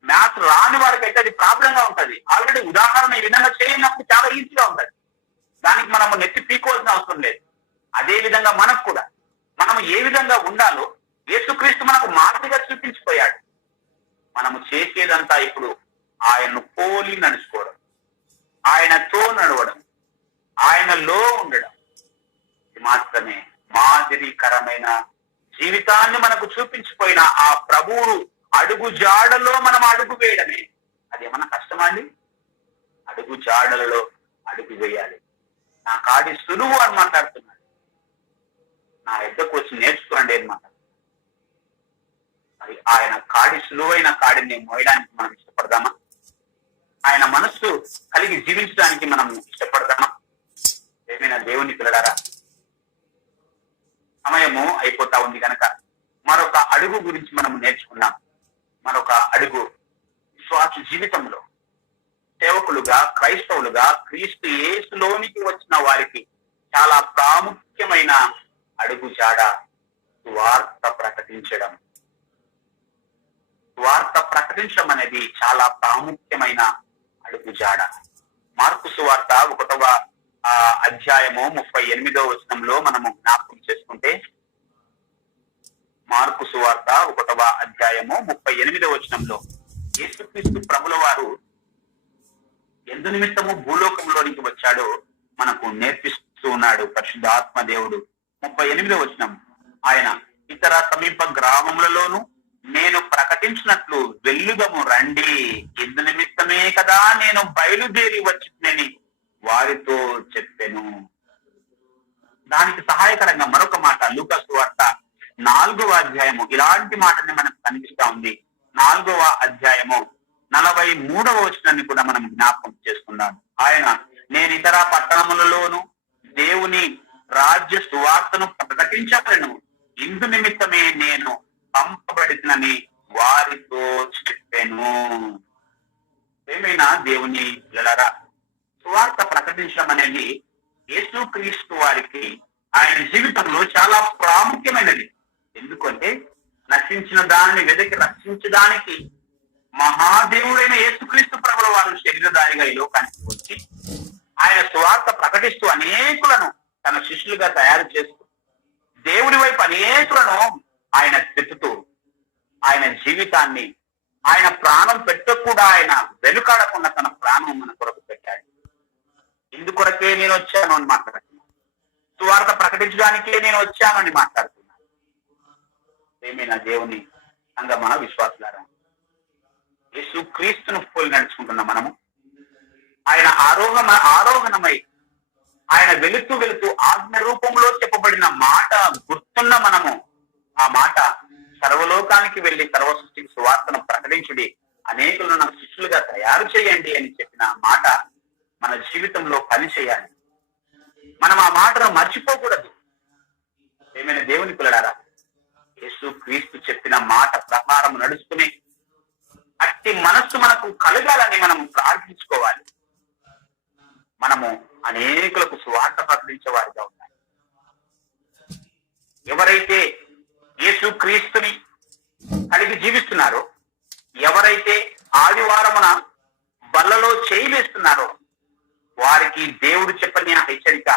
మ్యాథ్స్ రాని వారికి అయితే అది ప్రాబ్లం గా ఉంటది. ఆల్రెడీ ఉదాహరణ ఈ విధంగా చేయనప్పుడు చాలా ఈజీగా ఉంటది. దానికి మనము నెత్తి పీకోవాల్సిన అవసరం లేదు. అదే విధంగా మనకు కూడా మనము ఏ విధంగా ఉండాలో యేసుక్రీస్తు మనకు మాదిరిగా చూపించిపోయాడు. మనము చేసేదంతా ఇప్పుడు ఆయన్ను పోలి నడుచుకోవడం, ఆయనతో నడవడం, ఆయనలో ఉండడం. ఇది మాత్రమే మాదిరికరమైన జీవితాన్ని మనకు చూపించిపోయిన ఆ ప్రభువును అడుగు జాడలో మనం అడుగు వేయడమే. అదేమన్నా కష్టమా అండి? అడుగు జాడలలో అడుగు వేయాలి. నా కాడి సులువు అని మాట్లాడుతున్నాడు. నా ఎద్దకు వచ్చి నేర్చుకోండి అని మాట్లాడుతున్నాడు. మరి ఆయన కాడి సులువైన కాడిని మోయడానికి మనం ఇష్టపడదామా? ఆయన మనస్సు కలిగి జీవించడానికి మనం ఇష్టపడదామా? ఏమైనా దేవుని పిల్లలారా, సమయము అయిపోతా ఉంది కనుక మరొక అడుగు గురించి మనం నేర్చుకున్నాం. మరొక అడుగు విశ్వాస జీవితంలో సేవకులుగా, క్రైస్తవులుగా, క్రీస్తు యేసులోనికి వచ్చిన వారికి చాలా ప్రాముఖ్యమైన అడుగు జాడ సువార్త ప్రకటించడం. సువార్త ప్రకటించడం అనేది చాలా ప్రాముఖ్యమైన అడుగు జాడ. మార్కు సువార్త 1వ అధ్యాయము 38వ వచనంలో మనము జ్ఞాపకం చేసుకుంటే, మార్కు సువార్త 1వ అధ్యాయము 38వ వచనంలో యేసుక్రీస్తు ప్రభుల వారు ఎందు నిమిత్తము భూలోకంలోనికి వచ్చాడో మనకు నేర్పిస్తూ ఉన్నాడు పరిశుద్ధాత్మ దేవుడు. 38వ వచనం, ఆయన ఇతర సమీప గ్రామములలోను నేను ప్రకటించినట్లు వెల్లుదము రండి, ఎందు నిమిత్తమే కదా నేను బయలుదేరి వచ్చినని వారితో చెప్పాను. దానికి సహాయకరంగా మరొక మాట లూకా సువార్త 4వ అధ్యాయము ఇలాంటి మాటని మనకు కనిపిస్తా ఉంది. 4వ అధ్యాయము 43వ వచనాన్ని కూడా మనం జ్ఞాపకం చేసుకుందాం. ఆయన నేను ఇతర పట్టణములలోను దేవుని రాజ్య సువార్తను ప్రకటించగలను, ఇందు నిమిత్తమే నేను పంపబడినని వారితో చెప్పాను. ఏమైనా దేవుని పిల్లలారా, సువార్త ప్రకటించడం అనేది యేసుక్రీస్తు వారికి ఆయన జీవితంలో చాలా ప్రాముఖ్యమైనది. ఎందుకంటే నశించిన దానిని వెదకి రక్షించడానికి మహాదేవుడైన యేసుక్రీస్తు ప్రభుల వారు శరీరధారిగా ఈ లోకానికి వచ్చి ఆయన సువార్త ప్రకటిస్తూ అనేకులను తన శిష్యులుగా తయారు చేస్తూ దేవుడి వైపు అనేకులను ఆయన తిప్పుతూ ఆయన జీవితాన్ని, ఆయన ప్రాణం పెట్టకుండా ఆయన వెనుకాడకుండా తన ప్రాణం మన కొరకు పెట్టాడు. ఇందుకొరకే నేను వచ్చాను అని మాట్లాడుతున్నాను. సువార్త ప్రకటించడానికే నేను వచ్చాను అని మాట్లాడుతున్నాను. ఏమైనా దేవుని సంగమా విశ్వాసులారా, యేసుక్రీస్తును పోలి నడుచుకుంటున్న మనము ఆయన ఆరోహణమై ఆయన వెళుతూ ఆజ్ఞ రూపంలో చెప్పబడిన మాట గుర్తున్న మనము ఆ మాట సర్వలోకానికి వెళ్లి సర్వసృష్టికి సువార్తను ప్రకటించుడి, అనేకులను నాకు శిష్యులుగా తయారు చేయండి అని చెప్పిన మాట మన జీవితంలో పని చేయాలి. మనం ఆ మాటను మర్చిపోకూడదు. ఏమైనా దేవుని పిల్లలారా, యేసుక్రీస్తు చెప్పిన మాట ప్రకారం నడుచుకుని అట్టి మనస్సు మనకు కలగాలని మనం ప్రార్థించుకోవాలి. మనము అనేకులకు సువార్త ప్రకటించే వారిగా ఉండాలి. ఎవరైతే యేసుక్రీస్తుని కలిగి జీవిస్తున్నారో, ఎవరైతే ఆదివారమున బల్లలో చేయి వేస్తున్నారో వారికి దేవుడు చెప్పని ఆ హెచ్చరిక,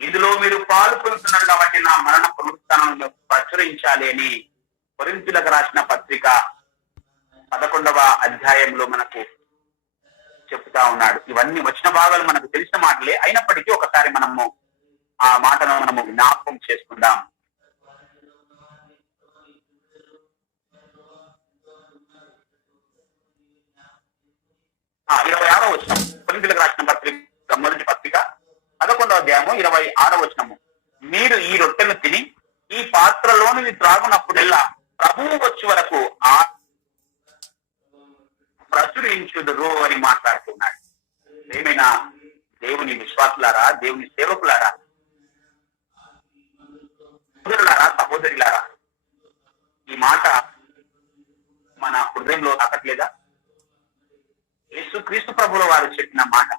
ఇందులో మీరు పాలు పొందుతున్నారు కాబట్టి నా మరణ పునరుత్థానాలను ప్రచురించాలి అని కొరింథీయులకు రాసిన పత్రిక 11వ అధ్యాయంలో మనకు చెప్తా ఉన్నాడు. ఇవన్నీ వచ్చిన భాగాలు మనకు తెలిసిన మాటలే అయినప్పటికీ ఒకసారి మనము ఆ మాటను మనము జ్ఞాపకం చేసుకుందాం. ఆ 26వ వచనం, కొరింథీయులకు రాసిన పత్రిక మొదటి పత్రిక 11వ అధ్యాయము 26వ వచనము. మీరు ఈ రొట్టెను తిని ఈ పాత్రలోని త్రాగునప్పుడెల్లా ప్రభువు వచ్చే వరకు ఆ ప్రచురించుదురు అని మాట్లాడుతున్నాడు. ఏమైనా దేవుని విశ్వాసులారా, దేవుని సేవకులారా, సహోదరులారా, సహోదరులారా, ఈ మాట మన హృదయంలో తాకట్లేదా? యేసుక్రీస్తు ప్రభుల వారు చెప్పిన మాట,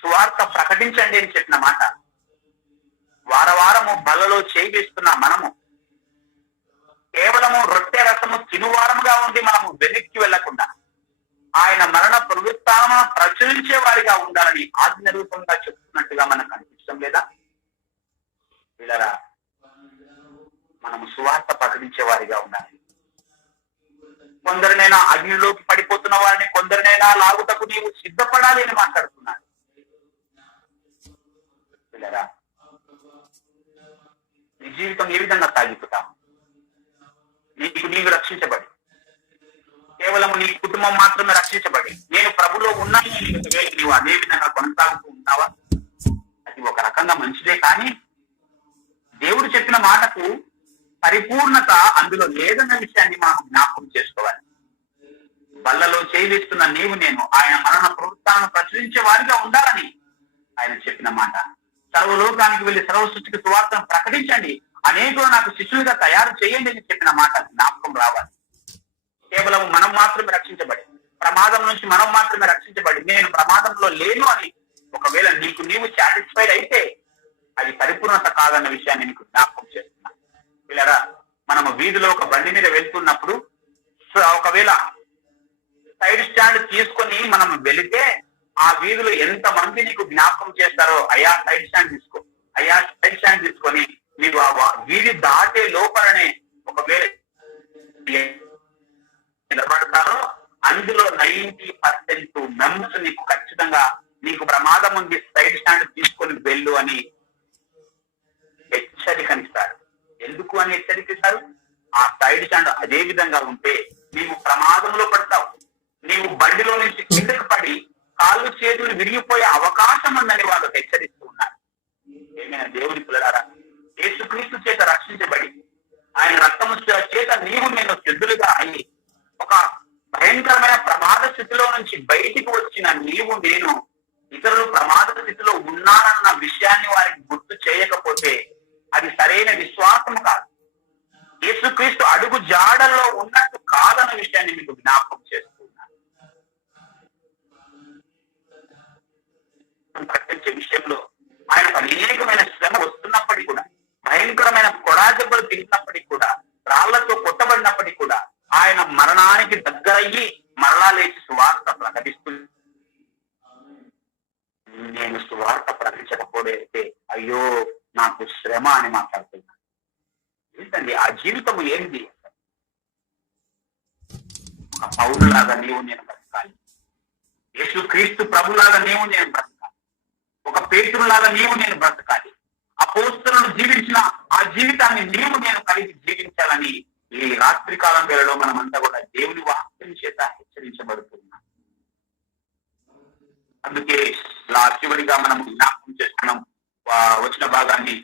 సువార్త ప్రకటించండి అని చెప్పిన మాట, వారవారము బలలో చేయి వేస్తున్న మనము కేవలము రొట్టె రసము తినువారముగా ఉండి మనము వెనక్కి వెళ్లకుండా ఆయన మరణ పునరుత్థానం ప్రచురించే వారిగా ఉండాలని ఆజ్ఞ రూపంగా చెప్తున్నట్టుగా మనకు అనిపించడం లేదా? వీళ్ళరా, మనము సువార్త ప్రకటించే వారిగా ఉండాలి. కొందరినైనా అగ్నిలోకి పడిపోతున్న వారిని, కొందరినైనా లాగుటకు నీవు సిద్ధపడాలి అని మాట్లాడుతున్నాడు. వీళ్ళరా, నీ జీవితం ఏ విధంగా సాగిపోతాం? నీవు రక్షించబడి, కేవలం నీ కుటుంబం మాత్రమే రక్షించబడి, నేను ప్రభులో ఉన్నాను నీవు అదే విధంగా కొనసాగుతూ ఉంటావా? అది ఒక రకంగా మంచిదే, కానీ దేవుడు చెప్పిన మాటకు పరిపూర్ణత అందులో లేదన్న విషయాన్ని మనం జ్ఞాపకం చేసుకోవాలి. బల్లలో చేయిస్తున్న నీవు నేను ఆయన మరణ పునరుత్థానం ప్రచురించే వారిగా ఉండాలని ఆయన చెప్పిన మాట. సర్వలోకానికి వెళ్లి సర్వ సృష్టికి సువార్తను ప్రకటించండి, అనేకులు నాకు శిష్యులుగా తయారు చేయండి అని చెప్పిన మాట జ్ఞాపకం రావాలి. కేవలం మనం మాత్రమే రక్షించబడి, ప్రమాదం నుంచి మనం మాత్రమే రక్షించబడి, నేను ప్రమాదంలో లేను అని ఒకవేళ నీవు సాటిస్ఫైడ్ అయితే అది పరిపూర్ణత కాదన్న విషయాన్ని నీకు జ్ఞాపకం చేస్తున్నా. పిల్లరా, మనము వీధిలో ఒక బండి మీద వెళ్తున్నప్పుడు ఒకవేళ సైడ్ స్టాండ్ తీసుకొని మనం వెళితే ఆ వీధిలో ఎంత మంది నీకు జ్ఞాపకం చేస్తారో, అయ్యా సైడ్ స్టాండ్ తీసుకో, అయ్యా సైడ్ స్టాండ్ తీసుకొని నీవు ఆ వీధి దాటే లోపలనే ఒకవేళ నిలబడతారో అందులో 90% మెంబర్స్ నీకు ఖచ్చితంగా నీకు ప్రమాదం ఉంది, సైడ్ స్టాండ్ తీసుకొని వెళ్ళు అని హెచ్చరికనిస్తారు. ఎందుకు అని హెచ్చరిస్తారు? ఆ సైడ్ స్టాండ్ అదే విధంగా ఉంటే నీవు ప్రమాదంలో పడతావు. నీవు బండిలో నుంచి కిందకు పడి కాళ్ళు చేతులు విరిగిపోయే అవకాశం ఉందని వాళ్ళు హెచ్చరిస్తూ ఉన్నారు. ఏమైనా దేవుని పిల్లలారా, యేసుక్రీస్తు చేత రక్షించబడి ఆయన రక్తము చేత నీవు నేను సిద్ధులుగా అయ్యి ఒక భయంకరమైన ప్రమాద స్థితిలో నుంచి బయటికి వచ్చిన నీవు నేను ఇతరులు ప్రమాద స్థితిలో ఉన్నారన్న విషయాన్ని వారికి గుర్తు చేయకపోతే అది సరైన విశ్వాసము కాదు. యేసుక్రీస్తు అడుగు జాడల్లో ఉన్నట్టు కాదన్న విషయాన్ని మీకు జ్ఞాపకం చేస్తున్నాను. ప్రకటించే విషయంలో ఆయనకు అనేకమైన శ్రమ వస్తున్నప్పటికీ కూడా, భయంకరమైన కొడాదెబ్బలు తిరిగినప్పటికీ కూడా, రాళ్లతో కొట్టబడినప్పటికీ కూడా ఆయన మరణానికి దగ్గరయ్యి మరలా లేచి సువార్త ప్రకటిస్తూ, నేను సువార్త ప్రకటించకపోతే అయ్యో నాకు శ్రమ అని మాట్లాడుతున్నాను. ఏంటండి ఆ జీవితము ఏంటి? ఒక పౌరులాగా నీవు నేను బ్రతకాలి, యేసుక్రీస్తు ప్రభులాగా నీవు నేను బ్రతకాలి, ఒక పేతురులాగా నీవు నేను బ్రతకాలి, అపోస్తలులు జీవించిన ఆ జీవితాన్ని నీవు నేను కలిగి జీవించాలని ఈ రాత్రి కాలం వేళలో మనమంతా కూడా దేవుని వాక్యం చేత హెచ్చరించబడుతున్నాం. అందుకే చివరిగా మనం జ్ఞాపకం చేస్తున్నాం వచ్చిన భాగాన్ని.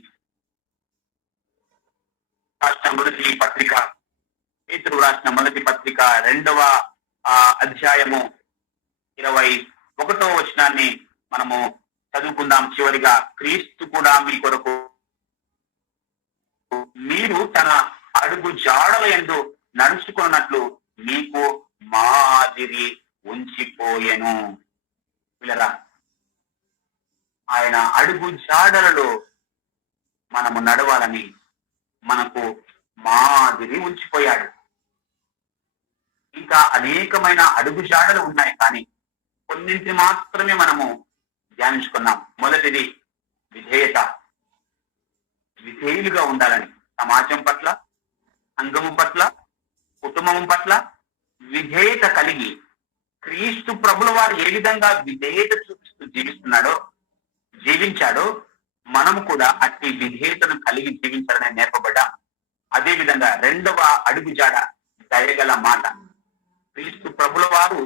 రాష్ట్ర మొదటి పత్రిక, పేతురు రాసిన మొదటి పత్రిక 2వ అధ్యాయము 21వ వచనాన్ని మనము చదువుకుందాం. చివరిగా, క్రీస్తు కూడా మీ కొరకు మీరు తన అడుగు జాడల యందు నడుచుకున్నట్లు మీకు మాదిరి ఉంచిపోయెను. పిల్లరా, ఆయన అడుగు జాడలలో మనము నడవాలని మనకు మాదిరి ఉంచిపోయాడు. ఇంకా అనేకమైన అడుగుజాడలు ఉన్నాయి, కానీ కొన్నింటిని మాత్రమే మనము ధ్యానించుకున్నాం. మొదటిది విధేయత. విధేయులుగా ఉండాలని, సమాజం పట్ల, సంఘము పట్ల, కుటుంబం పట్ల విధేయత కలిగి, క్రీస్తు ప్రభుల వారు ఏ విధంగా విధేయత చూపిస్తూ జీవించాడో మనము కూడా అట్టి విధేయతను కలిగి జీవించాలనే నేర్పబడ్డాం. అదే విధంగా రెండవ అడుగుజాడ దయగల మాట. క్రీస్తు ప్రభుల వారు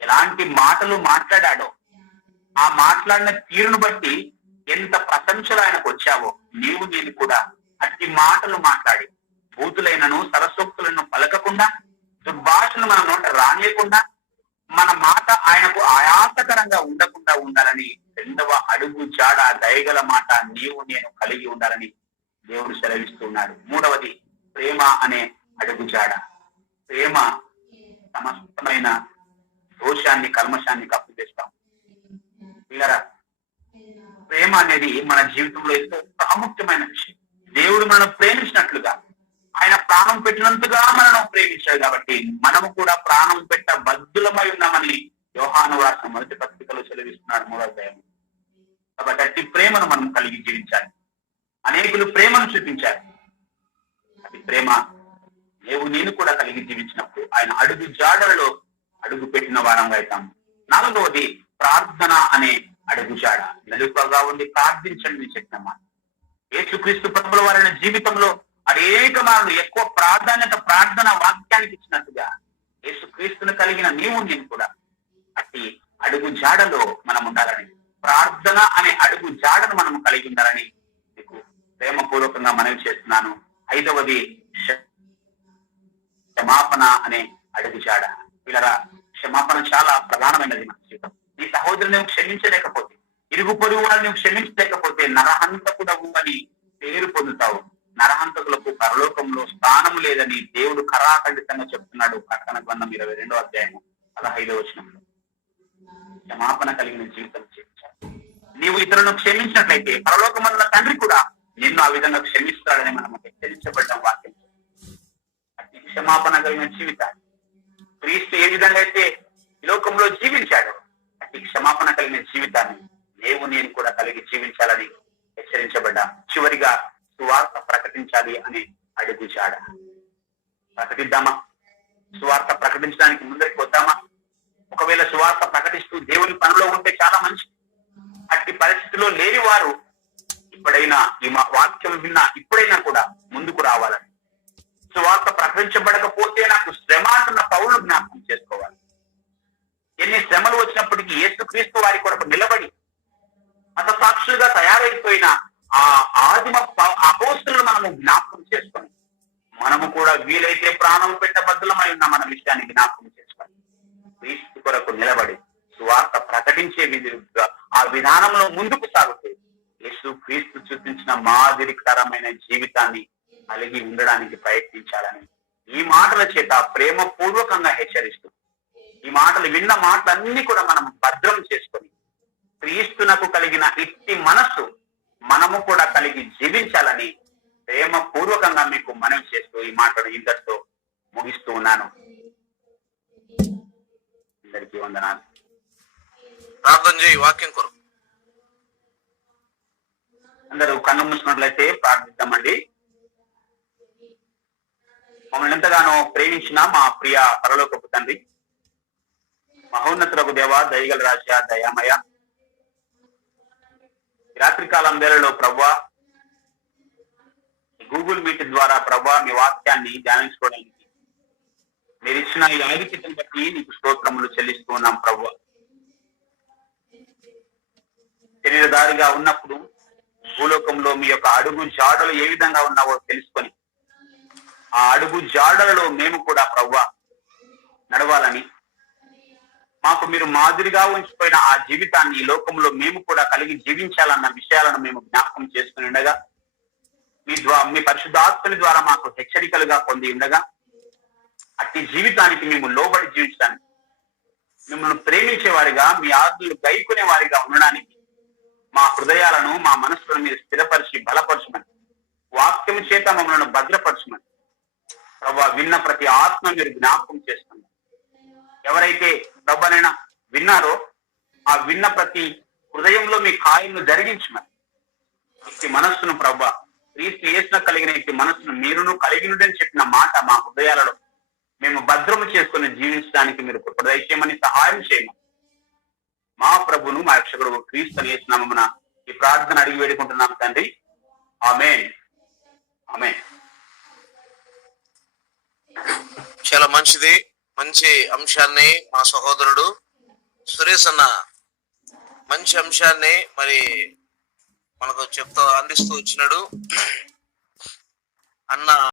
ఎలాంటి మాటలు మాట్లాడాడో ఆ మాట్లాడిన తీరును బట్టి ఎంత ప్రశంసలు ఆయనకు వచ్చావో నీవు నేను కూడా అట్టి మాటలు మాట్లాడి బూతులైనను సరసోక్తులను పలకకుండా, దుర్భాషను మన నోట రానియకుండా, మన మాట ఆయనకు ఆయాసకరంగా ఉండకుండా ఉండాలని రెండవ అడుగు జాడ దయగల మాట నీవు నేను కలిగి ఉండాలని దేవుడు సెలవిస్తున్నాడు. మూడవది ప్రేమ అనే అడుగు జాడ. ప్రేమ సమస్తమైన దోషాన్ని, కల్మషాన్ని కప్పు చేస్తాం. పిల్లరా, ప్రేమ అనేది మన జీవితంలో ఎంతో ప్రాముఖ్యమైన విషయం. దేవుడు మనం ప్రేమించినట్లుగా ఆయన ప్రాణం పెట్టినంతగా మనం ప్రేమించాడు. కాబట్టి మనము కూడా ప్రాణం పెట్ట బద్దులమై ఉన్నామని యోహాను రాసిన మొదటి పత్రికలో సెలవిస్తున్నాడు 3వ అధ్యాయం. కాబట్టి అట్టి ప్రేమను మనం కలిగి జీవించాలి. అనేకులు ప్రేమను చూపించారు. అది ప్రేమ నేను కూడా కలిగి జీవించినప్పుడు ఆయన అడుగు జాడలలో అడుగు పెట్టిన వారంగా అవుతాం. 4వది ప్రార్థన అనే అడుగు జాడ. మెలుగుగా ఉండి ప్రార్థించండి చెప్పినమ్మా. యేసుక్రీస్తు ప్రభుల వారైన జీవితంలో అనేక మార్లు ఎక్కువ ప్రాధాన్యత ప్రార్థన వాక్యానికి ఇచ్చినట్టుగా యేసుక్రీస్తును కలిగిన నీవు నేను కూడా అట్టి అడుగు జాడలో మనం ఉండాలని, ప్రార్థన అనే అడుగు జాడను మనం కలిగి ఉండాలని మీకు ప్రేమపూర్వకంగా మనవి చేస్తున్నాను. 5వది క్షమాపణ అనే అడుగు జాడ. పిల్లరా, క్షమాపణ చాలా ప్రధానమైనది మన జీవితం. నీ సహోదరుని నువ్వు క్షమించలేకపోతే, ఇరుగు పొరుగు వాళ్ళని నువ్వు క్షమించలేకపోతే నరహంతకుడవు అని పేరు పొందుతావు. నరహంతకులకు పరలోకంలో స్థానం లేదని దేవుడు ఖరాఖండితంగా చెప్తున్నాడు. ప్రకటన గ్రంథం 22వ అధ్యాయం 15వ వచనంలో. క్షమాపణ కలిగిన జీవితం జీవించాలి. నీవు ఇతరులను క్షమించినట్లయితే పరలోకమందున తండ్రి కూడా నిన్ను ఆ విధంగా క్షమిస్తాడని మనం హెచ్చరించబడ్డం వాక్యం. అతి క్షమాపణ కలిగిన జీవితాన్ని క్రీస్తు ఏ విధంగా అయితే ఈ లోకంలో జీవించాడు, అతి క్షమాపణ కలిగిన జీవితాన్ని నేను కూడా కలిగి జీవించాలని హెచ్చరించబడ్డా. చివరిగా సువార్త ప్రకటించాలి అనే అడుగు జాడ. ప్రకటిద్దామా? సువార్త ప్రకటించడానికి ముందరికి వద్దామా? ఒకవేళ సువార్త ప్రకటిస్తూ దేవుని పనిలో ఉంటే చాలా మంచి. అట్టి పరిస్థితిలో లేని వారు ఇప్పుడైనా ఈ వాక్యం విన్నా ఇప్పుడైనా కూడా ముందుకు రావాలని, సువార్త ప్రకటించబడకపోతే నాకు శ్రమ అంటున్న పౌరులు జ్ఞాపకం చేసుకోవాలి. ఎన్ని శ్రమలు వచ్చినప్పటికీ యేసుక్రీస్తు వారి కొరకు నిలబడి హతసాక్షులుగా తయారైపోయిన ఆ ఆదిమ అపోస్తులను మనము జ్ఞాపకం చేసుకొని మనము కూడా వీలైతే ప్రాణం పెట్టబద్దులమై ఉన్న మన విషయాన్ని జ్ఞాపకం చేసుకొని క్రీస్తు కొరకు నిలబడి సువార్త ప్రకటించే విధంగా ఆ విధానంలో ముందుకు సాగుతూ యేసు క్రీస్తు చూపించిన మాదిరికరమైన జీవితాన్ని కలిగి ఉండడానికి ప్రయత్నించాలని ఈ మాటల చేత ప్రేమ పూర్వకంగా హెచ్చరిస్తూ, ఈ మాటలు విన్న మాటలన్నీ కూడా మనం భద్రం చేసుకొని క్రీస్తునకు కలిగిన ఇట్టి మనస్సు మనము కూడా కలిగి జీవించాలని ప్రేమ పూర్వకంగా మీకు మనవి చేస్తూ ఈ మాటలు ఇంతటితో ముగిస్తూ ఉన్నాను. అందరికీ వందనాలు. ప్రార్థన చేయి వాక్యం కొరకు. అందరూ కన్ను మూసుకున్నట్లయితే ప్రార్థిద్దామండి. మమ్మల్ని ఎంతగానో ప్రేమించిన మా ప్రియ పరలోకపు తండ్రి, మహోన్నతులకు దేవ, దయగల రాజా, దయామయ, రాత్రికాలం వేళలో ప్రభువా గూగుల్ మీట్ ద్వారా ప్రభువా మీ వాక్యాన్ని ధ్యానించుకోవడానికి మీరు ఇచ్చిన ఈ ఆధిక్యతను బట్టి నీకు స్తోత్రములు చెల్లిస్తూ ఉన్నాం. ప్రభువా శరీరధారిగా ఉన్నప్పుడు భూలోకంలో మీ యొక్క అడుగు జాడలు ఏ విధంగా ఉన్నావో తెలుసుకొని ఆ అడుగు జాడలలో మేము కూడా ప్రభువా నడవాలని, మాకు మీరు మాదిరిగా ఉంచిపోయిన ఆ జీవితాన్ని ఈ లోకంలో మేము కూడా కలిగి జీవించాలన్న విషయాలను మేము జ్ఞాపకం చేసుకుని ఉండగా, మీ పరిశుద్ధాత్మని ద్వారా మాకు హెచ్చరికలుగా పొంది ఉండగా, అట్టి జీవితానికి మేము లోబడి జీవించడానికి, మిమ్మల్ని ప్రేమించే వారిగా, మీ ఆజ్ఞలు గైకునే వారిగా ఉండడానికి మా హృదయాలను, మా మనసులను మీరు స్థిరపరిచి బలపరచమని వాక్యం చేత మమ్మల్ని భద్రపరచమని ప్రభా విన్న ప్రతి ఆత్మ మీరు జ్ఞాపకం చేస్తున్నారు. ఎవరైతే ప్రభానైనా విన్నారో ఆ విన్న ప్రతి హృదయంలో మీ కార్యము జరిగించమని, ఇట్టి మనస్సును ప్రభా క్రీస్తు యేసున కలిగిన ఇట్టి మనస్సును మీరును కలిగినని చెప్పిన మాట మా హృదయాలలో మేము భద్రము చేసుకుని జీవించడానికి మీరు కృప దయచేయమని సహాయం చేయమని మా ప్రభును మా రక్షకుడు క్రీస్తు యేసు నామమున ఈ ప్రార్థన అడిగి వేడుకుంటున్నాం తండ్రి. ఆమేన్. ఆమేన్. చాలా మంచిది. మంచి అంశాన్ని మా సహోదరుడు సురేష్ అన్న మంచి అంశాన్ని మరి మనకు అందిస్తూ వచ్చినాడు అన్న.